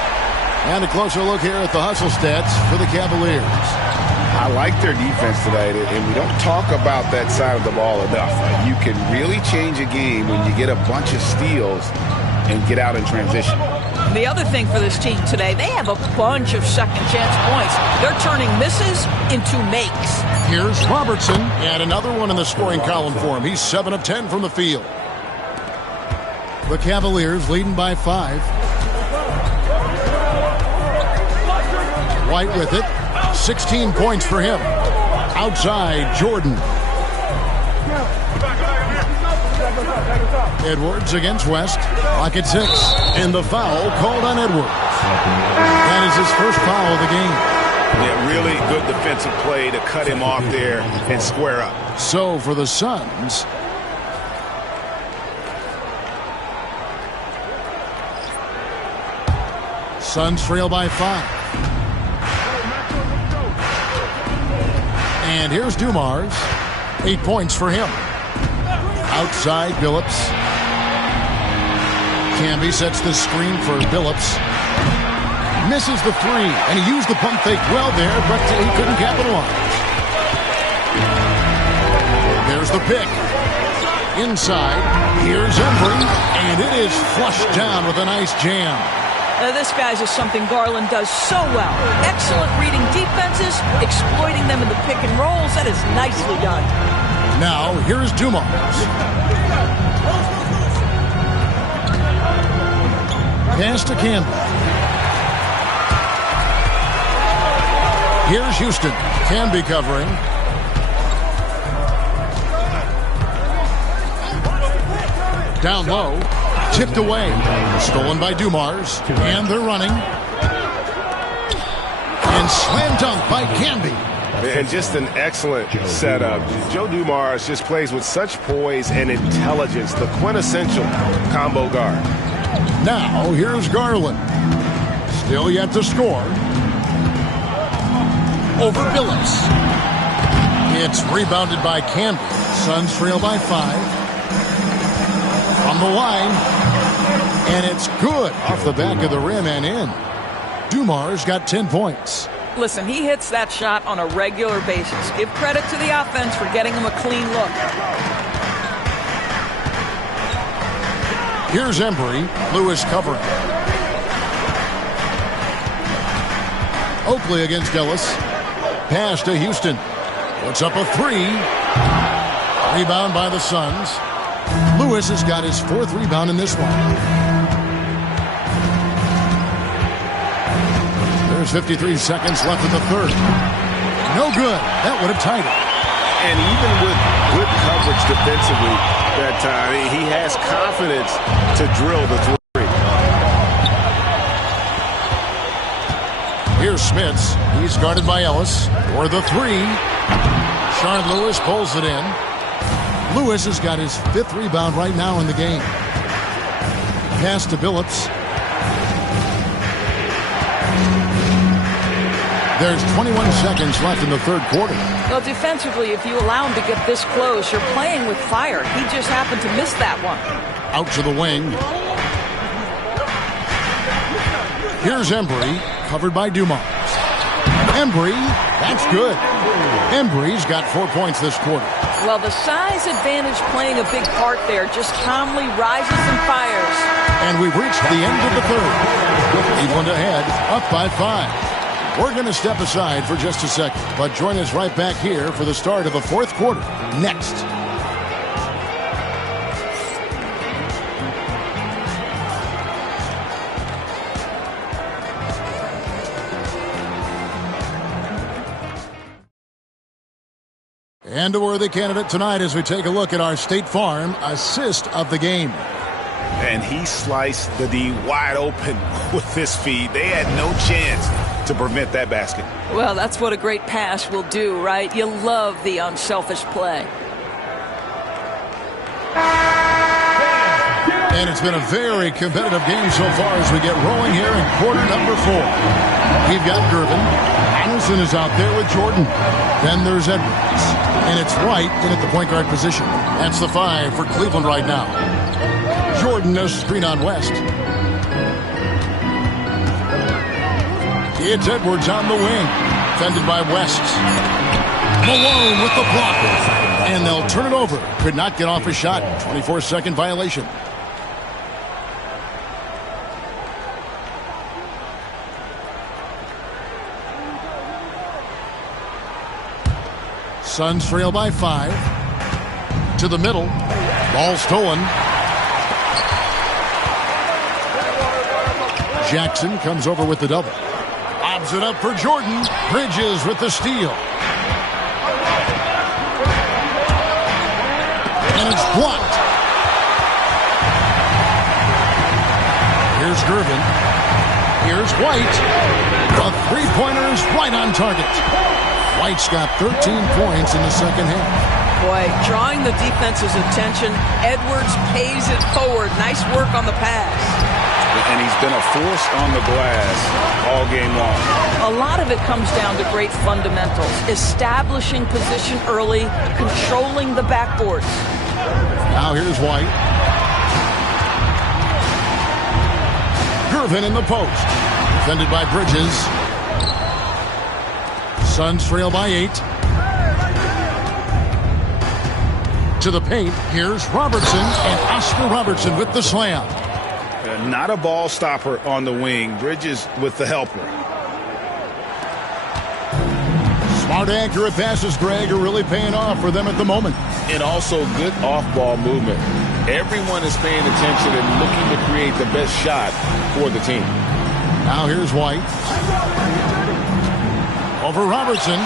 And a closer look here at the hustle stats for the Cavaliers. I like their defense tonight, and we don't talk about that side of the ball enough. You can really change a game when you get a bunch of steals and get out in transition. The other thing for this team today, they have a bunch of second chance points. They're turning misses into makes. Here's Robertson, and another one in the scoring column for him. He's 7 of 10 from the field. The Cavaliers leading by 5. White with it. 16 points for him. Outside, Jordan. Edwards against West. Clock at 6. And the foul called on Edwards. That is his first foul of the game. Yeah, really good defensive play to cut him off there and square up. So for the Suns, Suns trail by 5. And here's Dumars. 8 points for him. Outside, Billups. Camby sets the screen for Billups. Misses the 3, and he used the pump fake well there, but he couldn't capitalize. There's the pick. Inside, here's Embry, and it is flushed down with a nice jam. This guy's is something Garland does so well. Excellent reading defenses, exploiting them in the pick and rolls. That is nicely done. Now, here's Dumars. Pass to Campbell. Here's Houston. Camby covering. Down low. Tipped away. Stolen by Dumars. And they're running. And slam dunk by Camby. And just an excellent setup. Joe Dumars just plays with such poise and intelligence. The quintessential combo guard. Now, here's Garland. Still yet to score. Over Billups. It's rebounded by Camby. Suns trail by 5. From the line. And it's good off the back of the rim and in. Dumars got 10 points. Listen, he hits that shot on a regular basis. Give credit to the offense for getting him a clean look. Here's Embry. Lewis covering. Oakley against Ellis. Pass to Houston. Puts up a three. Rebound by the Suns. Lewis has got his 4th rebound in this one. There's 53 seconds left in the 3rd. No good. That would have tied it. And even with good coverage defensively that time, he has confidence to drill the 3. Here's Smits. He's guarded by Ellis for the 3. Shard Lewis pulls it in. Lewis has got his 5th rebound right now in the game. Pass to Billups. There's 21 seconds left in the 3rd quarter. Well, defensively, if you allow him to get this close, you're playing with fire. He just happened to miss that one. Out to the wing. Here's Embry, covered by Dumars. Embry, that's good. Embry's got 4 points this quarter. Well, the size advantage playing a big part there. Just calmly rises and fires. And we've reached the end of the 3rd. Cleveland ahead, up by 5. We're going to step aside for just a second, but join us right back here for the start of the 4th quarter next. And a worthy candidate tonight as we take a look at our State Farm assist of the game. And he sliced the D wide open with his feet. They had no chance to prevent that basket. Well, that's what a great pass will do, right? You love the unselfish play. And it's been a very competitive game so far as we get rolling here in quarter number 4. We've got Gervin. Anderson is out there with Jordan. Then there's Edwards. And it's White in at the point guard position. That's the 5 for Cleveland right now. Jordan knows screen on West. It's Edwards on the wing. Defended by West. Malone with the block. And they'll turn it over. Could not get off a shot. 24-second violation. Suns trail by 5. To the middle. Ball stolen. Jackson comes over with the double. Lobs it up for Jordan. Bridges with the steal. And it's blocked. Here's Gervin. Here's White. The three-pointer's right on target. White's got 13 points in the second half. Boy, drawing the defense's attention. Edwards pays it forward. Nice work on the pass. And he's been a force on the glass all game long. A lot of it comes down to great fundamentals. Establishing position early, controlling the backboards. Now here's White. Gervin in the post. Defended by Bridges. Suns trail by 8. To the paint, here's Robertson, and Oscar Robertson with the slam. Not a ball stopper on the wing. Bridges with the helper. Smart, accurate passes, Greg, are really paying off for them at the moment. And also good off-ball movement. Everyone is paying attention and looking to create the best shot for the team. Now here's White. Over Robertson.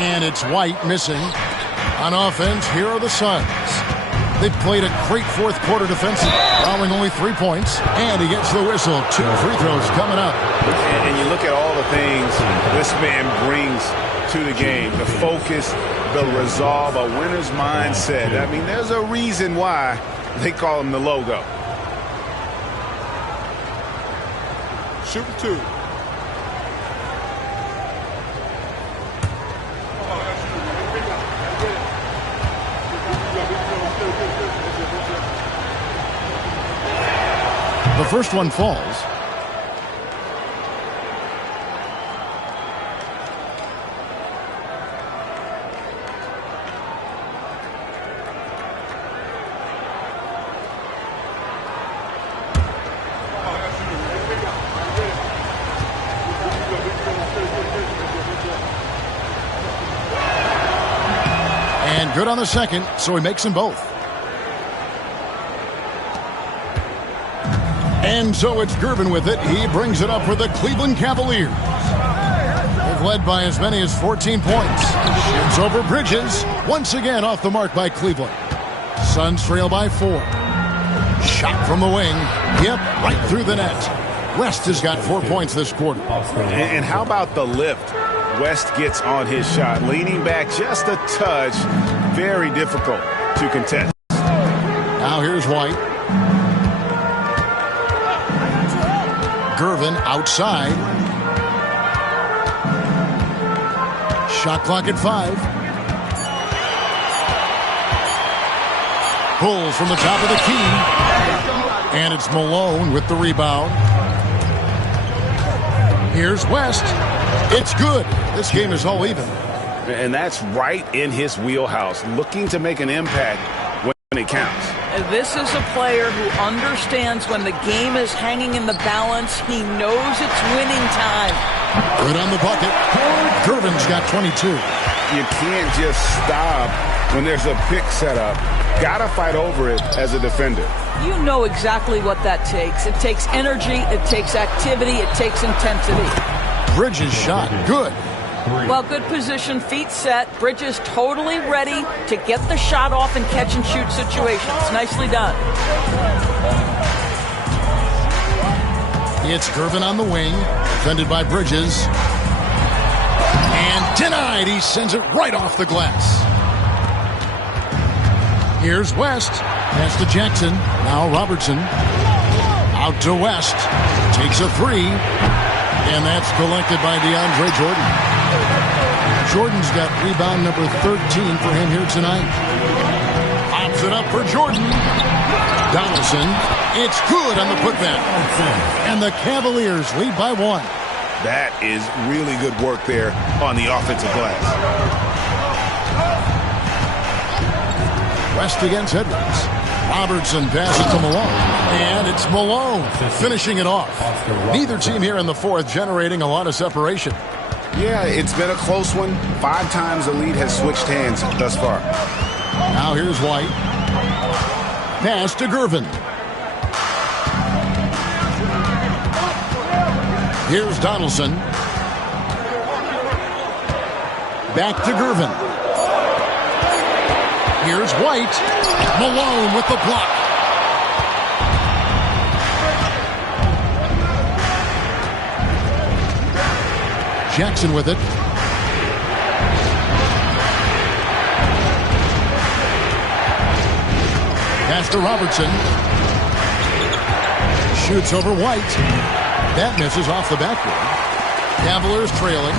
And it's White missing. On offense, here are the Suns. They've played a great fourth quarter defensively, allowing only 3 points. And he gets the whistle. 2 free throws coming up. And you look at all the things this man brings to the game. The focus, the resolve, a winner's mindset. I mean, there's a reason why they call him the logo. Shoot 2. The first one falls. Good on the second, so he makes them both. And so it's Gervin with it. He brings it up for the Cleveland Cavaliers. They've led by as many as 14 points. Shoots over Bridges. Once again off the mark by Cleveland. Suns trail by 4. Shot from the wing. Yep, right through the net. West has got 4 points this quarter. And how about the lift West gets on his shot? Leaning back just a touch. Very difficult to contest. Now here's White. Gervin outside. Shot clock at 5. Pulls from the top of the key. And it's Malone with the rebound. Here's West. It's good. This game is all even. And that's right in his wheelhouse, looking to make an impact when it counts. This is a player who understands when the game is hanging in the balance. He knows it's winning time. Good on the bucket. Gervin's got 22. You can't just stop when there's a pick set up. Gotta fight over it as a defender. You know exactly what that takes. It takes energy, it takes activity, it takes intensity. Bridges shot. Good. Well, good position, feet set. Bridges totally ready to get the shot off in catch-and-shoot situations. Nicely done. It's Gervin on the wing, defended by Bridges. And denied. He sends it right off the glass. Here's West. Pass to Jackson. Now Robertson. Out to West. Takes a 3. And that's collected by DeAndre Jordan. Jordan's got rebound number 13 for him here tonight. Pops it up for Jordan. Donaldson. It's good on the putback. And the Cavaliers lead by 1. That is really good work there on the offensive glass. West against Edwards. Robertson passes to Malone. And it's Malone finishing it off. Neither team here in the fourth generating a lot of separation. Yeah, it's been a close one. 5 times the lead has switched hands thus far. Now here's White. Pass to Gervin. Here's Donaldson. Back to Gervin. Here's White. Malone with the block. Jackson with it. Pass to Robertson. Shoots over White. That misses off the backboard. Cavaliers trailing.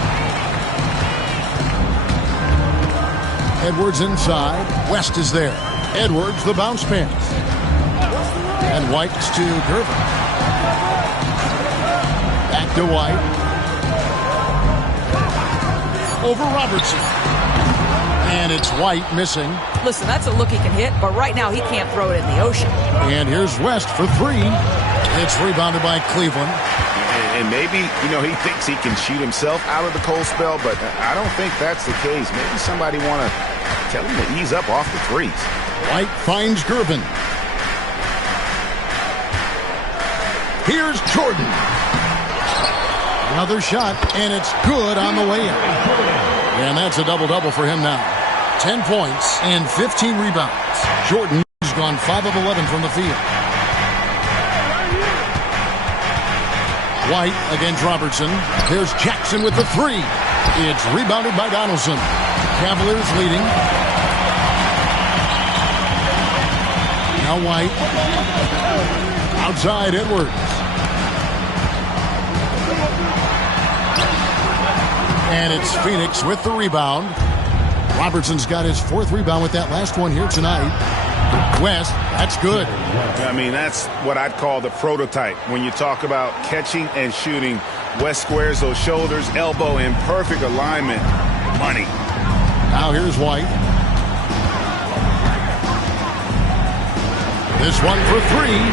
Edwards inside. West is there. Edwards, the bounce pass. And White's to Gervin. Back to White. Over Robertson. And it's White missing. Listen, that's a look he can hit, but right now he can't throw it in the ocean. And here's West for 3. It's rebounded by Cleveland. And maybe, he thinks he can shoot himself out of the cold spell, but I don't think that's the case. Maybe somebody want to tell him to ease up off the threes. White finds Gervin. Here's Jordan. Another shot, and it's good on the way in. And that's a double-double for him now. 10 points and 15 rebounds. Jordan has gone 5 of 11 from the field. White against Robertson. There's Jackson with the 3. It's rebounded by Donaldson. Cavaliers leading. Now White. Outside Edwards. And it's Phoenix with the rebound. Robertson's got his 4th rebound with that last one here tonight. West, that's good. I mean, that's what I'd call the prototype. When you talk about catching and shooting, West squares those shoulders, elbow in perfect alignment. Money. Now here's White. This one for 3.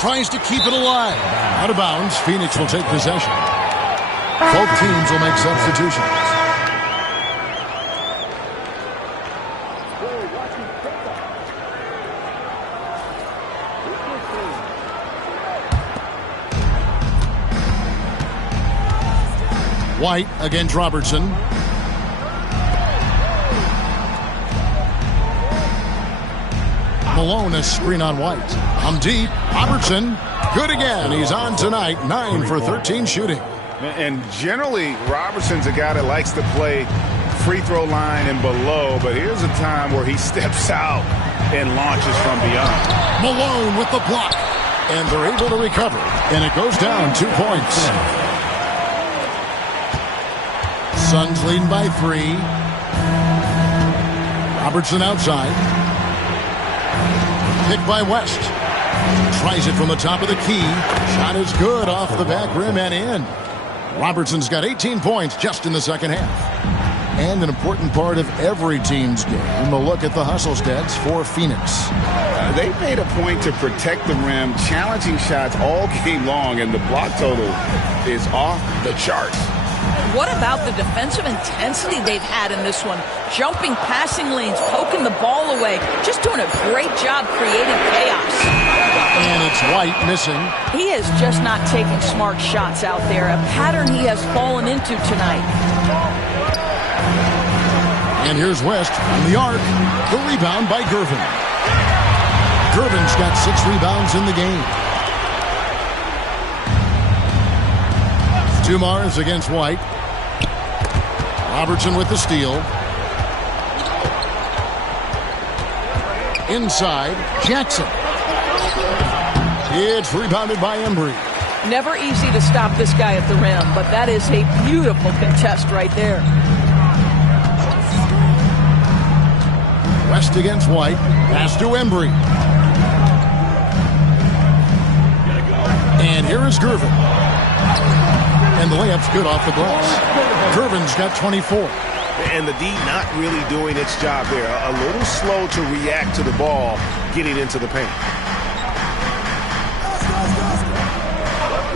Tries to keep it alive. Out of bounds. Phoenix will take possession. Both teams will make substitutions. White against Robertson. Malone, a screen on White. I'm deep. Robertson, good again. He's on tonight, 9 for 13 shooting. And generally, Robertson's a guy that likes to play free throw line and below, but here's a time where he steps out and launches from beyond. Malone with the block, and they're able to recover, and it goes down 2 points. Suns leading by 3. Robertson outside. Picked by West. Tries it from the top of the key. Shot is good off the back rim and in. Robertson's got 18 points just in the second half. And an important part of every team's game, a look at the hustle stats for Phoenix. They made a point to protect the rim, challenging shots all game long, and the block total is off the charts. What about the defensive intensity they've had in this one? Jumping passing lanes, poking the ball away, just doing a great job creating chaos. And it's White missing. He is just not taking smart shots out there, a pattern he has fallen into tonight. And here's West from the arc. The rebound by Gervin. Gervin's got 6 rebounds in the game. Dumars against White. Robertson with the steal. Inside, Jackson. It's rebounded by Embry. Never easy to stop this guy at the rim, but that is a beautiful contest right there. West against White. Pass to Embry. And here is Gervin. And the layup's good off the glass. Gervin's got 24. And the D not really doing its job there. A little slow to react to the ball getting into the paint.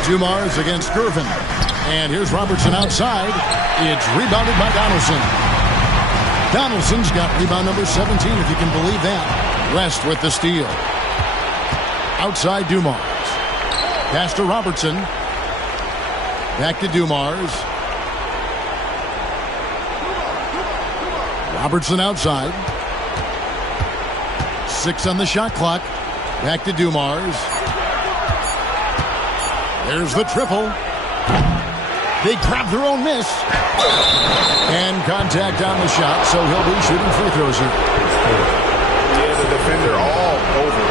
Dumars against Gervin. And here's Robertson outside. It's rebounded by Donaldson. Donaldson's got rebound number 17, if you can believe that. West with the steal. Outside Dumars. Pass to Robertson. Back to Dumars. Robertson outside. 6 on the shot clock. Back to Dumars. There's the triple. They grab their own miss. And contact on the shot, so he'll be shooting free throws here. Yeah, the defender all over.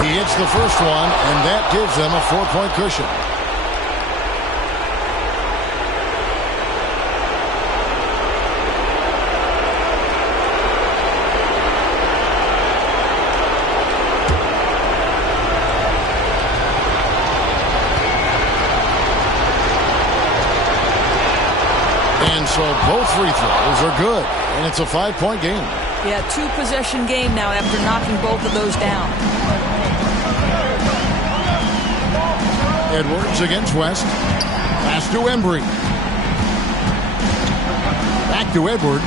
He hits the first one, and that gives them a 4-point cushion. And so both free throws are good, and it's a 5-point game. Yeah, 2-possession game now after knocking both of those down. Edwards against West. Pass to Embry. Back to Edwards.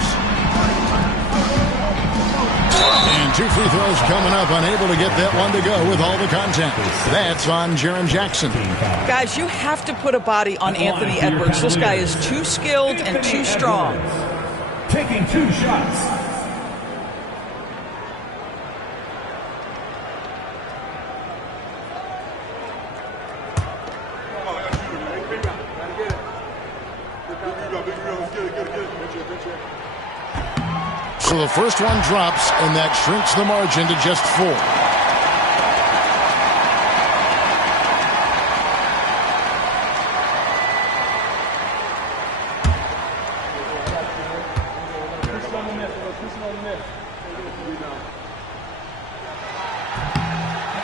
And 2 free throws coming up. Unable to get that one to go with all the contact. That's on Jaren Jackson. Guys, you have to put a body on Anthony Edwards. This guy is too skilled and too strong. Taking 2 shots. So the first one drops, and that shrinks the margin to just 4.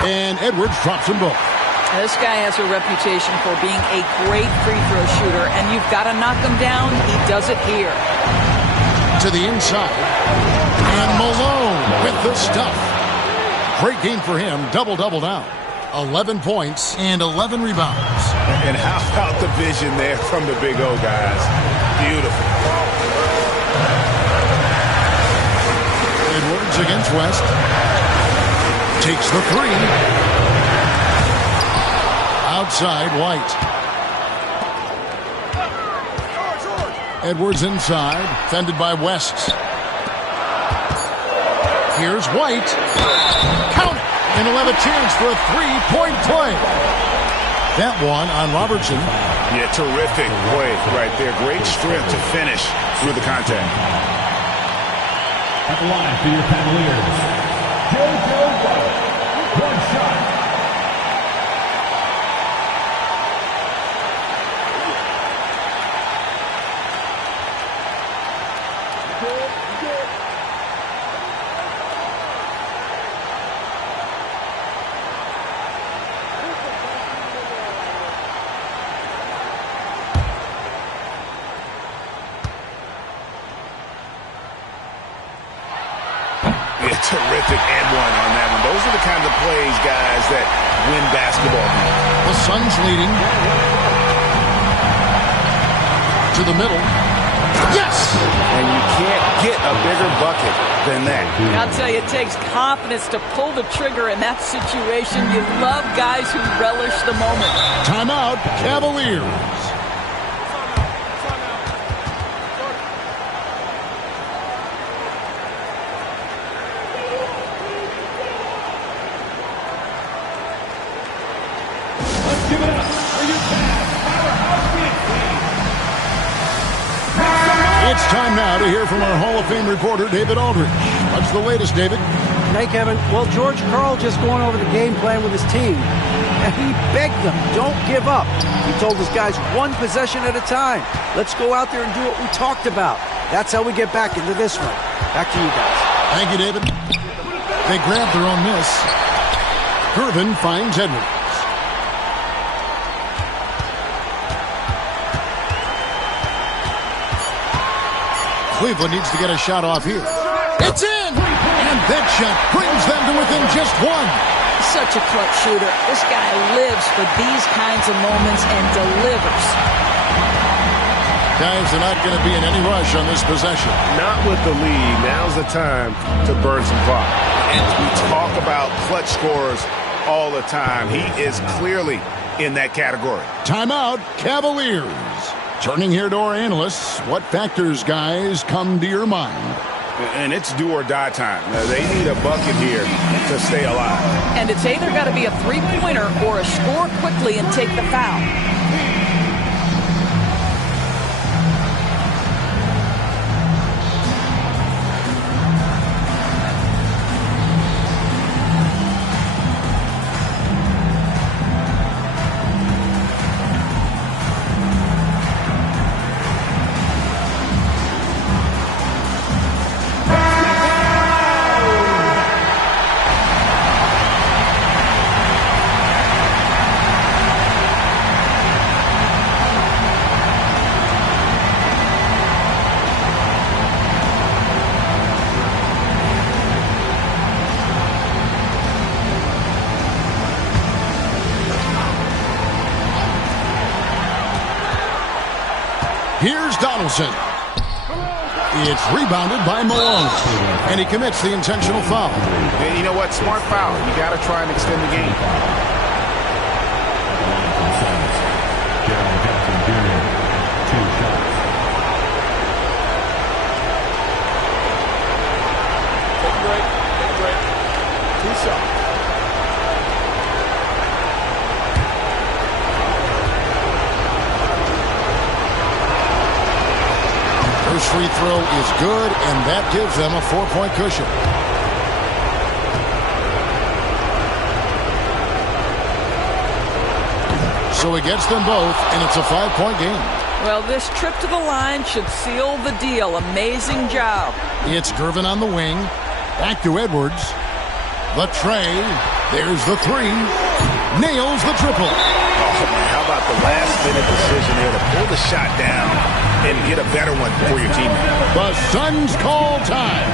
And Edwards drops them both. Now, this guy has a reputation for being a great free throw shooter, and you've got to knock him down. He does it here. To the inside. And Malone with the stuff. Great game for him. Double-double now. 11 points and 11 rebounds. And how about the vision there from the Big O, guys? Beautiful. Edwards against West. Takes the three. Outside, White. Edwards inside, fended by West. Here's White. Count it! And he'll have a chance for a three-point play. That one on Robertson. Yeah, terrific play right there. Great strength to finish through the contact. At the line for your Cavaliers, JoJo White. One shot. Terrific and one on that one. Those are the kinds of plays, guys, that win basketball games. The Suns leading. To the middle. Yes! And you can't get a bigger bucket than that. I'll tell you, it takes confidence to pull the trigger in that situation. You love guys who relish the moment. Timeout, Cavaliers. It's time now to hear from our Hall of Fame reporter, David Aldridge. What's the latest, David? Hey, Kevin. Well, George Karl just going over the game plan with his team. And he begged them, don't give up. He told his guys one possession at a time. Let's go out there and do what we talked about. That's how we get back into this one. Back to you guys. Thank you, David. They grabbed their own miss. Gervin finds Edwards. Cleveland needs to get a shot off here. It's in! And that shot brings them to within just one. Such a clutch shooter. This guy lives for these kinds of moments and delivers. Guys are not going to be in any rush on this possession. Not with the lead. Now's the time to burn some clock. And we talk about clutch scorers all the time. He is clearly in that category. Timeout, Cavaliers. Turning here to our analysts, what factors, guys, come to your mind? And it's do or die time. They need a bucket here to stay alive. And it's either got to be a three-pointer or a score quickly and take the foul. Here's Donaldson. It's rebounded by Malone. And he commits the intentional foul. And you know what? Smart foul. You got to try and extend the game. Jackin Jr. 2 shots. Take a break. Take a break. 2 shots. First free throw is good, and that gives them a 4-point cushion. So he gets them both, and it's a 5-point game. Well, this trip to the line should seal the deal. Amazing job. It's Gervin on the wing. Back to Edwards. The tray. There's the three. nails the triple. Oh, man, how about the last-minute decision there to pull the shot down and get a better one for your teammate? The Suns call time.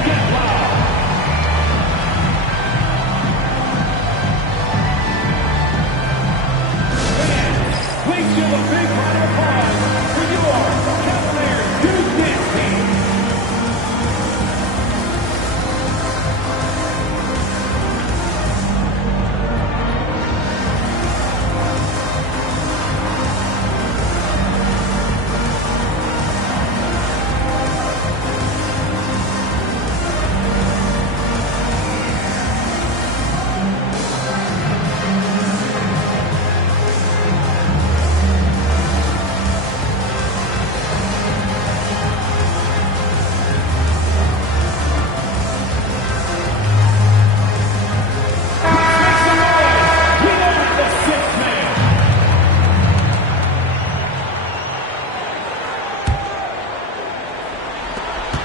Please give a big round of applause for your Cavaliers Youth Dance Team.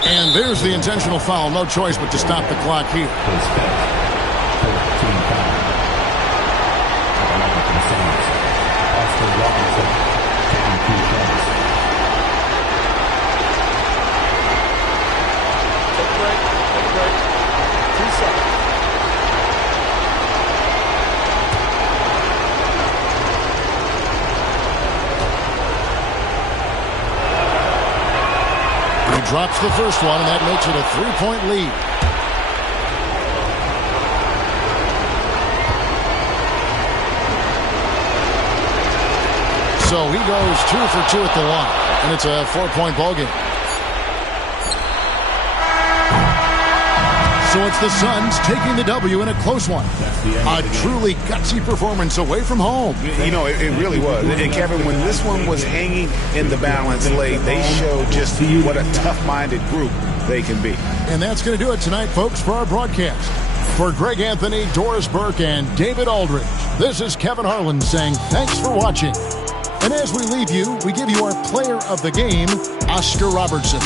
And there's the intentional foul. No choice but to stop the clock here. Take a break. Take a break. 2 seconds. He drops the first one, and that makes it a 3-point lead. So he goes 2 for 2 at the line, and it's a 4-point ball game. So it's the Suns taking the W in a close one. A truly gutsy performance away from home. You know, it really was. And Kevin, when this one was hanging in the balance late, they showed just what a tough-minded group they can be. And that's going to do it tonight, folks, for our broadcast. For Greg Anthony, Doris Burke, and David Aldridge, this is Kevin Harlan saying thanks for watching. And as we leave you, we give you our player of the game, Oscar Robertson.